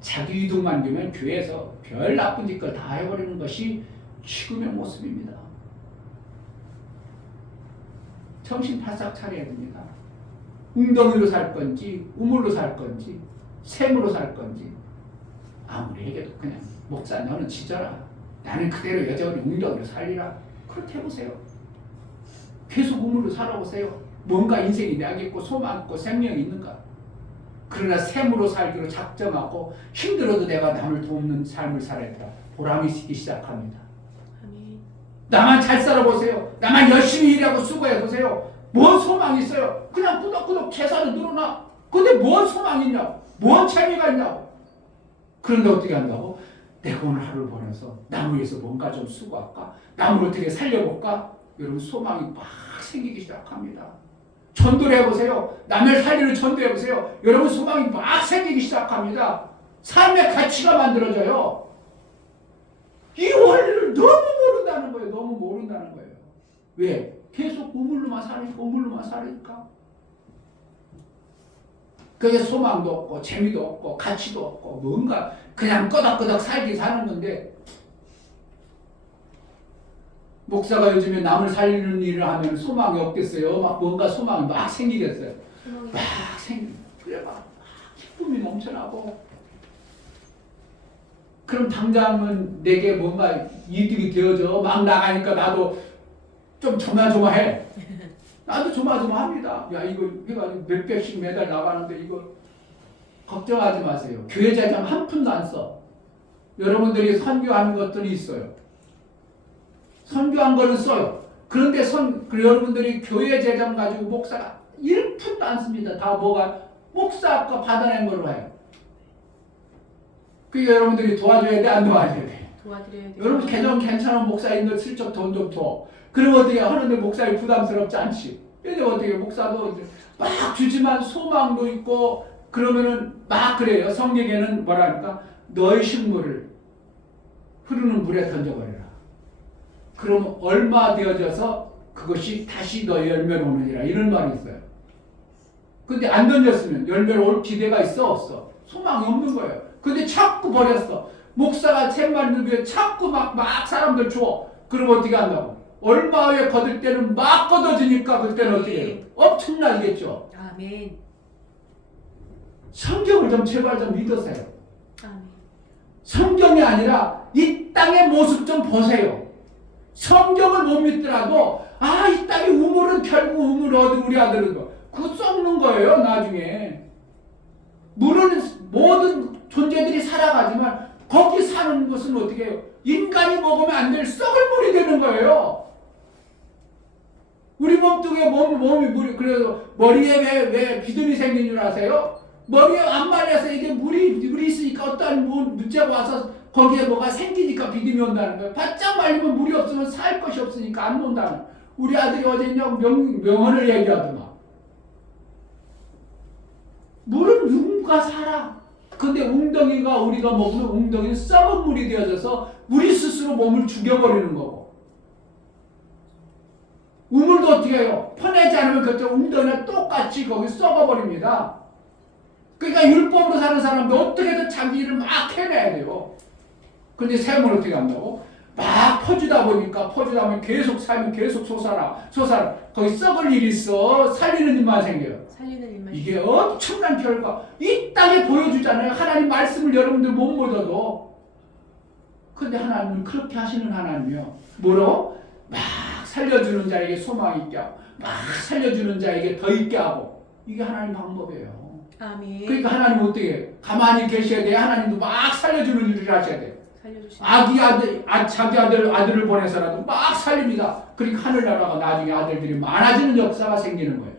자기 이득만 되면 교회에서 별 나쁜 짓걸 다 해버리는 것이 지금의 모습입니다. 정신 바싹 차려야 됩니다. 웅덩이로 살 건지 우물로 살 건지 샘으로 살 건지 아무리 얘기해도 그냥 목사 너는 지져라. 나는 그대로 여전히 웅덩이로 살리라. 그렇게 해보세요. 계속 우물로 살아보세요. 뭔가 인생이 낙이 있고 소망 있고 생명이 있는가. 그러나 샘으로 살기로 작정하고 힘들어도 내가 남을 돕는 삶을 살아야 보람이 있기 시작합니다. 아멘. 나만 잘 살아보세요. 나만 열심히 일하고 수고해보세요. 뭔 소망이 있어요? 그냥 꾸덕꾸덕 재산은 늘어나. 근데 뭔 소망이 있냐고. 뭔 재미가 있냐고. 그런데 어떻게 한다고? 내가 오늘 하루를 보내서 남을 위해서 뭔가 좀 수고할까? 남을 어떻게 살려볼까? 여러분 소망이 막 생기기 시작합니다. 전도를 해보세요. 남을 살리는 전도해보세요. 여러분 소망이 막 생기기 시작합니다. 삶의 가치가 만들어져요. 이 원리를 너무 모른다는 거예요. 너무 모른다는 거예요. 왜? 계속 우물로만 살으니까. 그게 소망도 없고 재미도 없고 가치도 없고 뭔가 그냥 끄덕끄덕 살기 사는 건데, 목사가 요즘에 남을 살리는 일을 하면 소망이 없겠어요? 막 뭔가 소망이 막 생기겠어요? 막 그래 막 기쁨이 넘쳐나고. 그럼 당장은 내게 뭔가 이득이 되어져. 막 나가니까 나도 좀 조마조마해. 나도 조마조마합니다. 야 이거 해가지고 몇백씩 매달 나가는데 이거 걱정하지 마세요. 교회 재정 한 푼도 안 써. 여러분들이 선교하는 것들이 있어요. 선교한 거는 써요. 그런데 여러분들이 교회 재정 가지고 목사가 1푼도 안 씁니다. 다 뭐가 목사 아까 받아낸 걸로 해요. 그러니까 여러분들이 도와줘야 돼, 안 도와줘야 돼? 도와드려야 돼요. 여러분 계정 괜찮은 목사인들 슬쩍 돈 좀 줘. 그러면 어떻게 하는데 목사님 부담스럽지 않지? 근데 어떻게 목사도 이제 막 주지만 소망도 있고 그러면은 막 그래요. 성경에는 뭐라니까 너의 식물을 흐르는 물에 던져버려라. 그러면 얼마 되어져서 그것이 다시 너의 열매를 오느니라 이런 말이 있어요. 근데 안 던졌으면 열매를 올 기대가 있어 없어? 소망이 없는 거예요. 근데 자꾸 버렸어. 목사가 샘만 넣으면 자꾸 막 사람들 줘. 그럼 어떻게 한다고? 얼마 후에 거둘 때는 막 걷어지니까 그때는 어떻게 해요? 엄청나겠죠. 아멘. 성경을 좀 제발 좀 믿으세요. 아멘. 성경이 아니라 이 땅의 모습 좀 보세요. 성경을 못 믿더라도 이 땅의 우물은 결국 우물 어디 우리 아들은 그거 썩는 거예요. 나중에 물은 모든 존재들이 살아가지만 거기 사는 것은 어떻게 해요? 인간이 먹으면 안 될 썩을 물이 되는 거예요. 우리 몸뚱이에 몸이 물이, 그래서 머리에 왜 비듬이 생긴 줄 아세요? 머리에 안 말려서 이게 물이 있으니까 어떠한 문제가 와서 거기에 뭐가 생기니까 비듬이 온다는 거예요. 바짝 말리면 물이 없으면 살 것이 없으니까 안 논다는 거예요. 우리 아들이 어제 명언을 얘기하더만. 물은 누군가 살아. 근데 웅덩이가 우리가 먹는 웅덩이는 썩은 물이 되어져서 우리 스스로 몸을 죽여버리는 거고. 우물도 어떻게 해요? 퍼내지 않으면 그때 웅덩이랑 똑같이 거기 썩어버립니다. 그러니까 율법으로 사는 사람도 어떻게든 자기 일을 막 해내야 돼요. 근데 샘을 어떻게 한다고? 막 퍼주다 보면 계속 살면 계속 솟아나. 거기 썩을 일이 있어. 살리는 일만 생겨요. 살리는 일만. 이게 엄청난 결과. 이 땅에 보여주잖아요. 하나님 말씀을 여러분들 못 믿어도. 근데 하나님은 그렇게 하시는 하나님이요. 뭐로? 막 살려주는 자에게 소망이 있게 하고, 막 살려주는 자에게 더 있게 하고. 이게 하나님 방법이에요. 아멘. 그러니까 하나님은 어떻게 가만히 계셔야 돼요? 하나님도 막 살려주는 일을 하셔야 돼요. 살려주시는. 자기 아들을 보내서라도 막 살립니다. 그러니까 하늘나라가 나중에 아들들이 많아지는 역사가 생기는 거예요.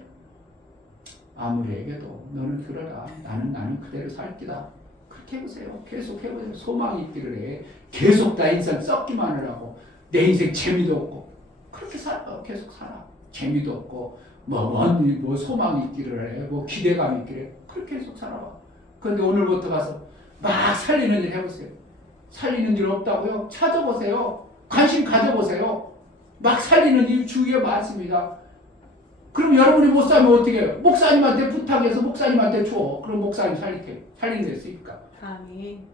아무리에게도 너는 들어라. 나는 그대로 살 기다. 그렇게 해보세요. 계속 해보세요. 소망이 있기를 해. 계속 나 인생 썩기만 하라고. 내 인생 재미도 없고. 그렇게 계속 살아. 재미도 없고 뭐 소망이 있기를 해. 뭐 기대감이 있기를 해. 그렇게 계속 살아봐. 그런데 오늘부터 가서 막 살리는 일 해보세요. 살리는 일 없다고요? 찾아보세요. 관심 가져보세요. 막 살리는 일 주위에 많습니다. 그럼 여러분이 못 살면 어떻게 해요? 목사님한테 부탁해서 목사님한테 줘. 그럼 목사님 살리는 데 있으니까. 아멘.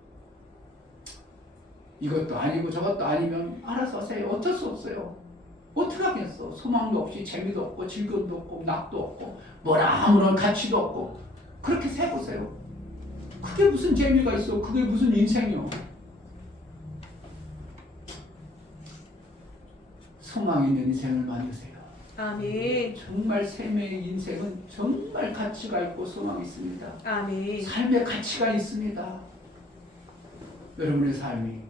이것도 아니고 저것도 아니면 알아서 하세요. 어쩔 수 없어요. 어떻게 하겠어? 소망도 없이 재미도 없고 즐거움도 없고 낙도 없고 뭐라 아무런 가치도 없고 그렇게 세보세요. 그게 무슨 재미가 있어? 그게 무슨 인생이요? 소망 있는 인생을 만드세요. 아멘. 정말 샘의 인생은 정말 가치가 있고 소망이 있습니다. 아멘. 삶의 가치가 있습니다. 여러분의 삶이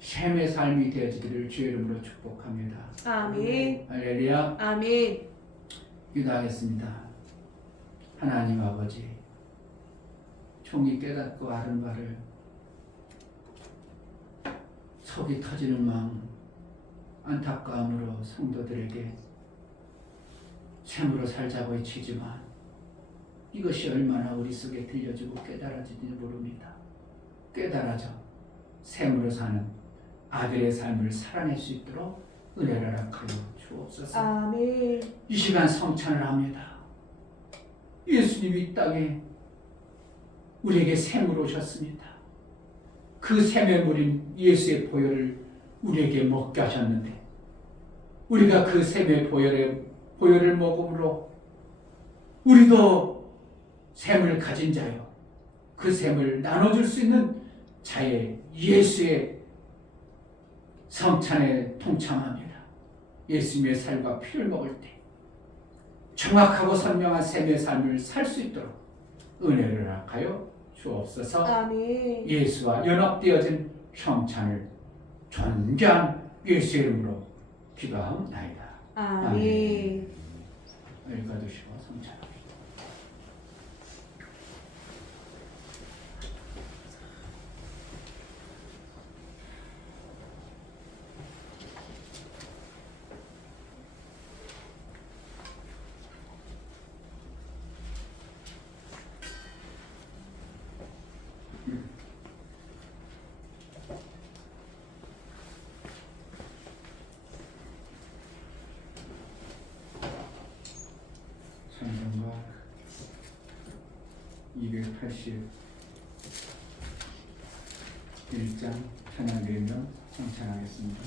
샘의 삶이 되어지기를 주의 이름으로 축복합니다. 아멘. 할렐루야. 아멘. 기도하겠습니다. 하나님 아버지, 종이 깨닫고 아는 바를 속이 터지는 마음 안타까움으로 성도들에게 샘으로 살자고 외치지만 이것이 얼마나 우리 속에 들려지고 깨달아지는지 모릅니다. 깨달아져 샘으로 사는 아들의 삶을 살아낼 수 있도록 은혜를 허락하여 주옵소서. 아멘. 이 시간 성찬을 합니다. 예수님이 이 땅에 우리에게 샘으로 오셨습니다. 그 샘의 물인 예수의 보혈을 우리에게 먹게 하셨는데 우리가 그 샘의 보혈을 먹음으로 우리도 샘을 가진 자요. 그 샘을 나눠줄 수 있는 자의 예수의 성찬에 동참합니다. 예수님의 살과 피를 먹을 때 정확하고 선명한 샘의 삶을 살 수 있도록 은혜를 허락하여 주옵소서. 아멘. 예수와 연합되어진 성찬을 존귀한 예수의 이름으로 기도하옵나이다. 아멘. 읽어두시고 성찬합시다. 성경과 281장 찬양 드리며 성찬하겠습니다.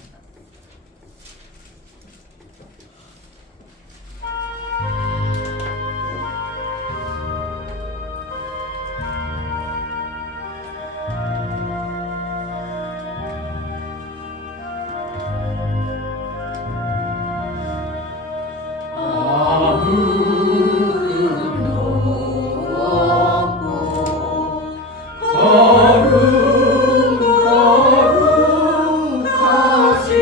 거룩 거룩하신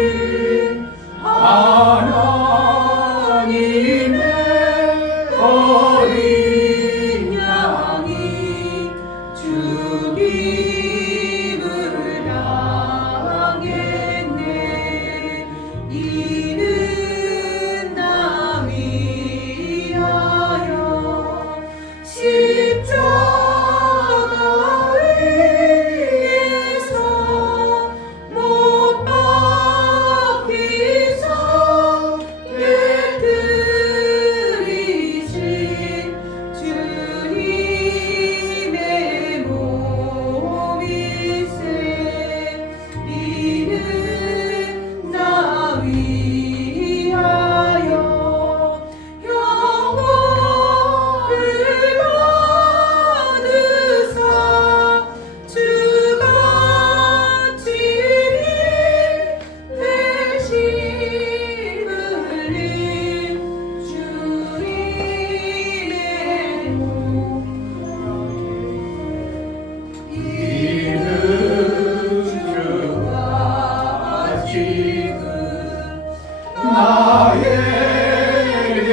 나에게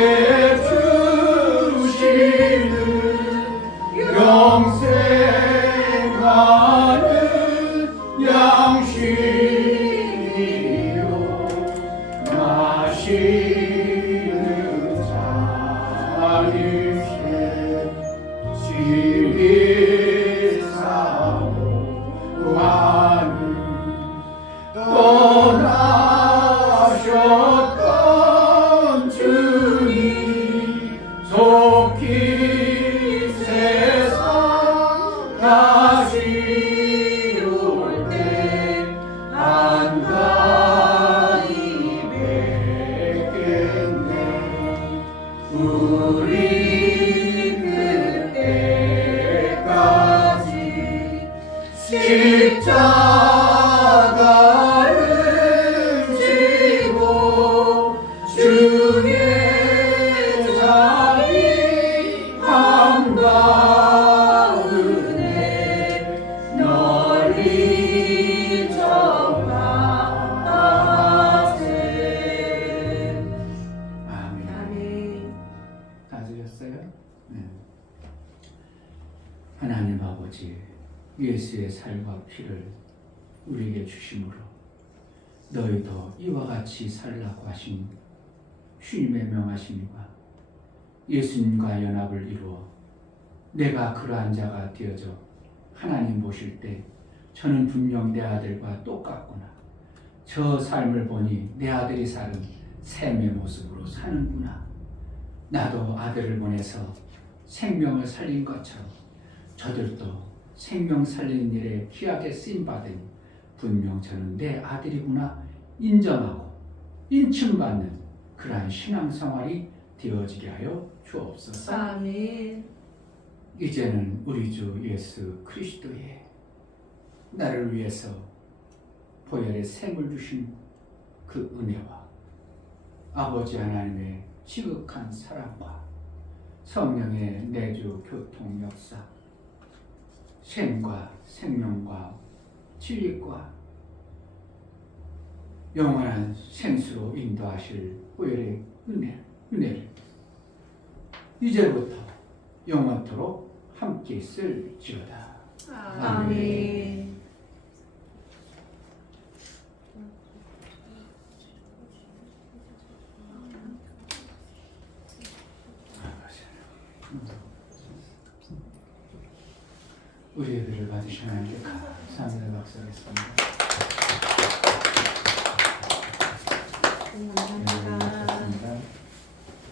주시는 영생하는 양식이요 마시는 잔이세 진리 사모하는 떠나셨던 주님 속히 세상 다시 올 때 한가히 뵙겠네 우리 그때까지 십자가를 지고 주의 자비 한가운데 널리 전하세. 아멘. 아멘. 다 드셨어요? 네. 하나님 아버지, 예수의 살과 피를 우리에게 주심으로 너희도 이와 같이 살라고 하신 주님의 명하심과 예수님과 연합을 이루어 내가 그러한 자가 되어져 하나님 보실 때 저는 분명 내 아들과 똑같구나. 저 삶을 보니 내 아들이 사는 샘의 모습으로 사는구나. 나도 아들을 보내서 생명을 살린 것처럼 저들도 생명 살리는 일에 귀하게 쓰임받은 분명 저는 내 아들이구나 인정하고 인침받는 그러한 신앙생활이 되어지게 하여 주옵소서. 아멘. 이제는 우리 주 예수 그리스도의 나를 위해서 보혈의 생을 주신 그 은혜와 아버지 하나님의 지극한 사랑과 성령의 내주 교통 역사 샘과 생명과 진리과 영원한 생수로 인도하실 보혈의 은혜를 이제부터 영원토록 함께 있을지어다. 아멘. 우리 예배를 받으신 하나님께 감사합니다. 박수하겠습니다. 감사합니다.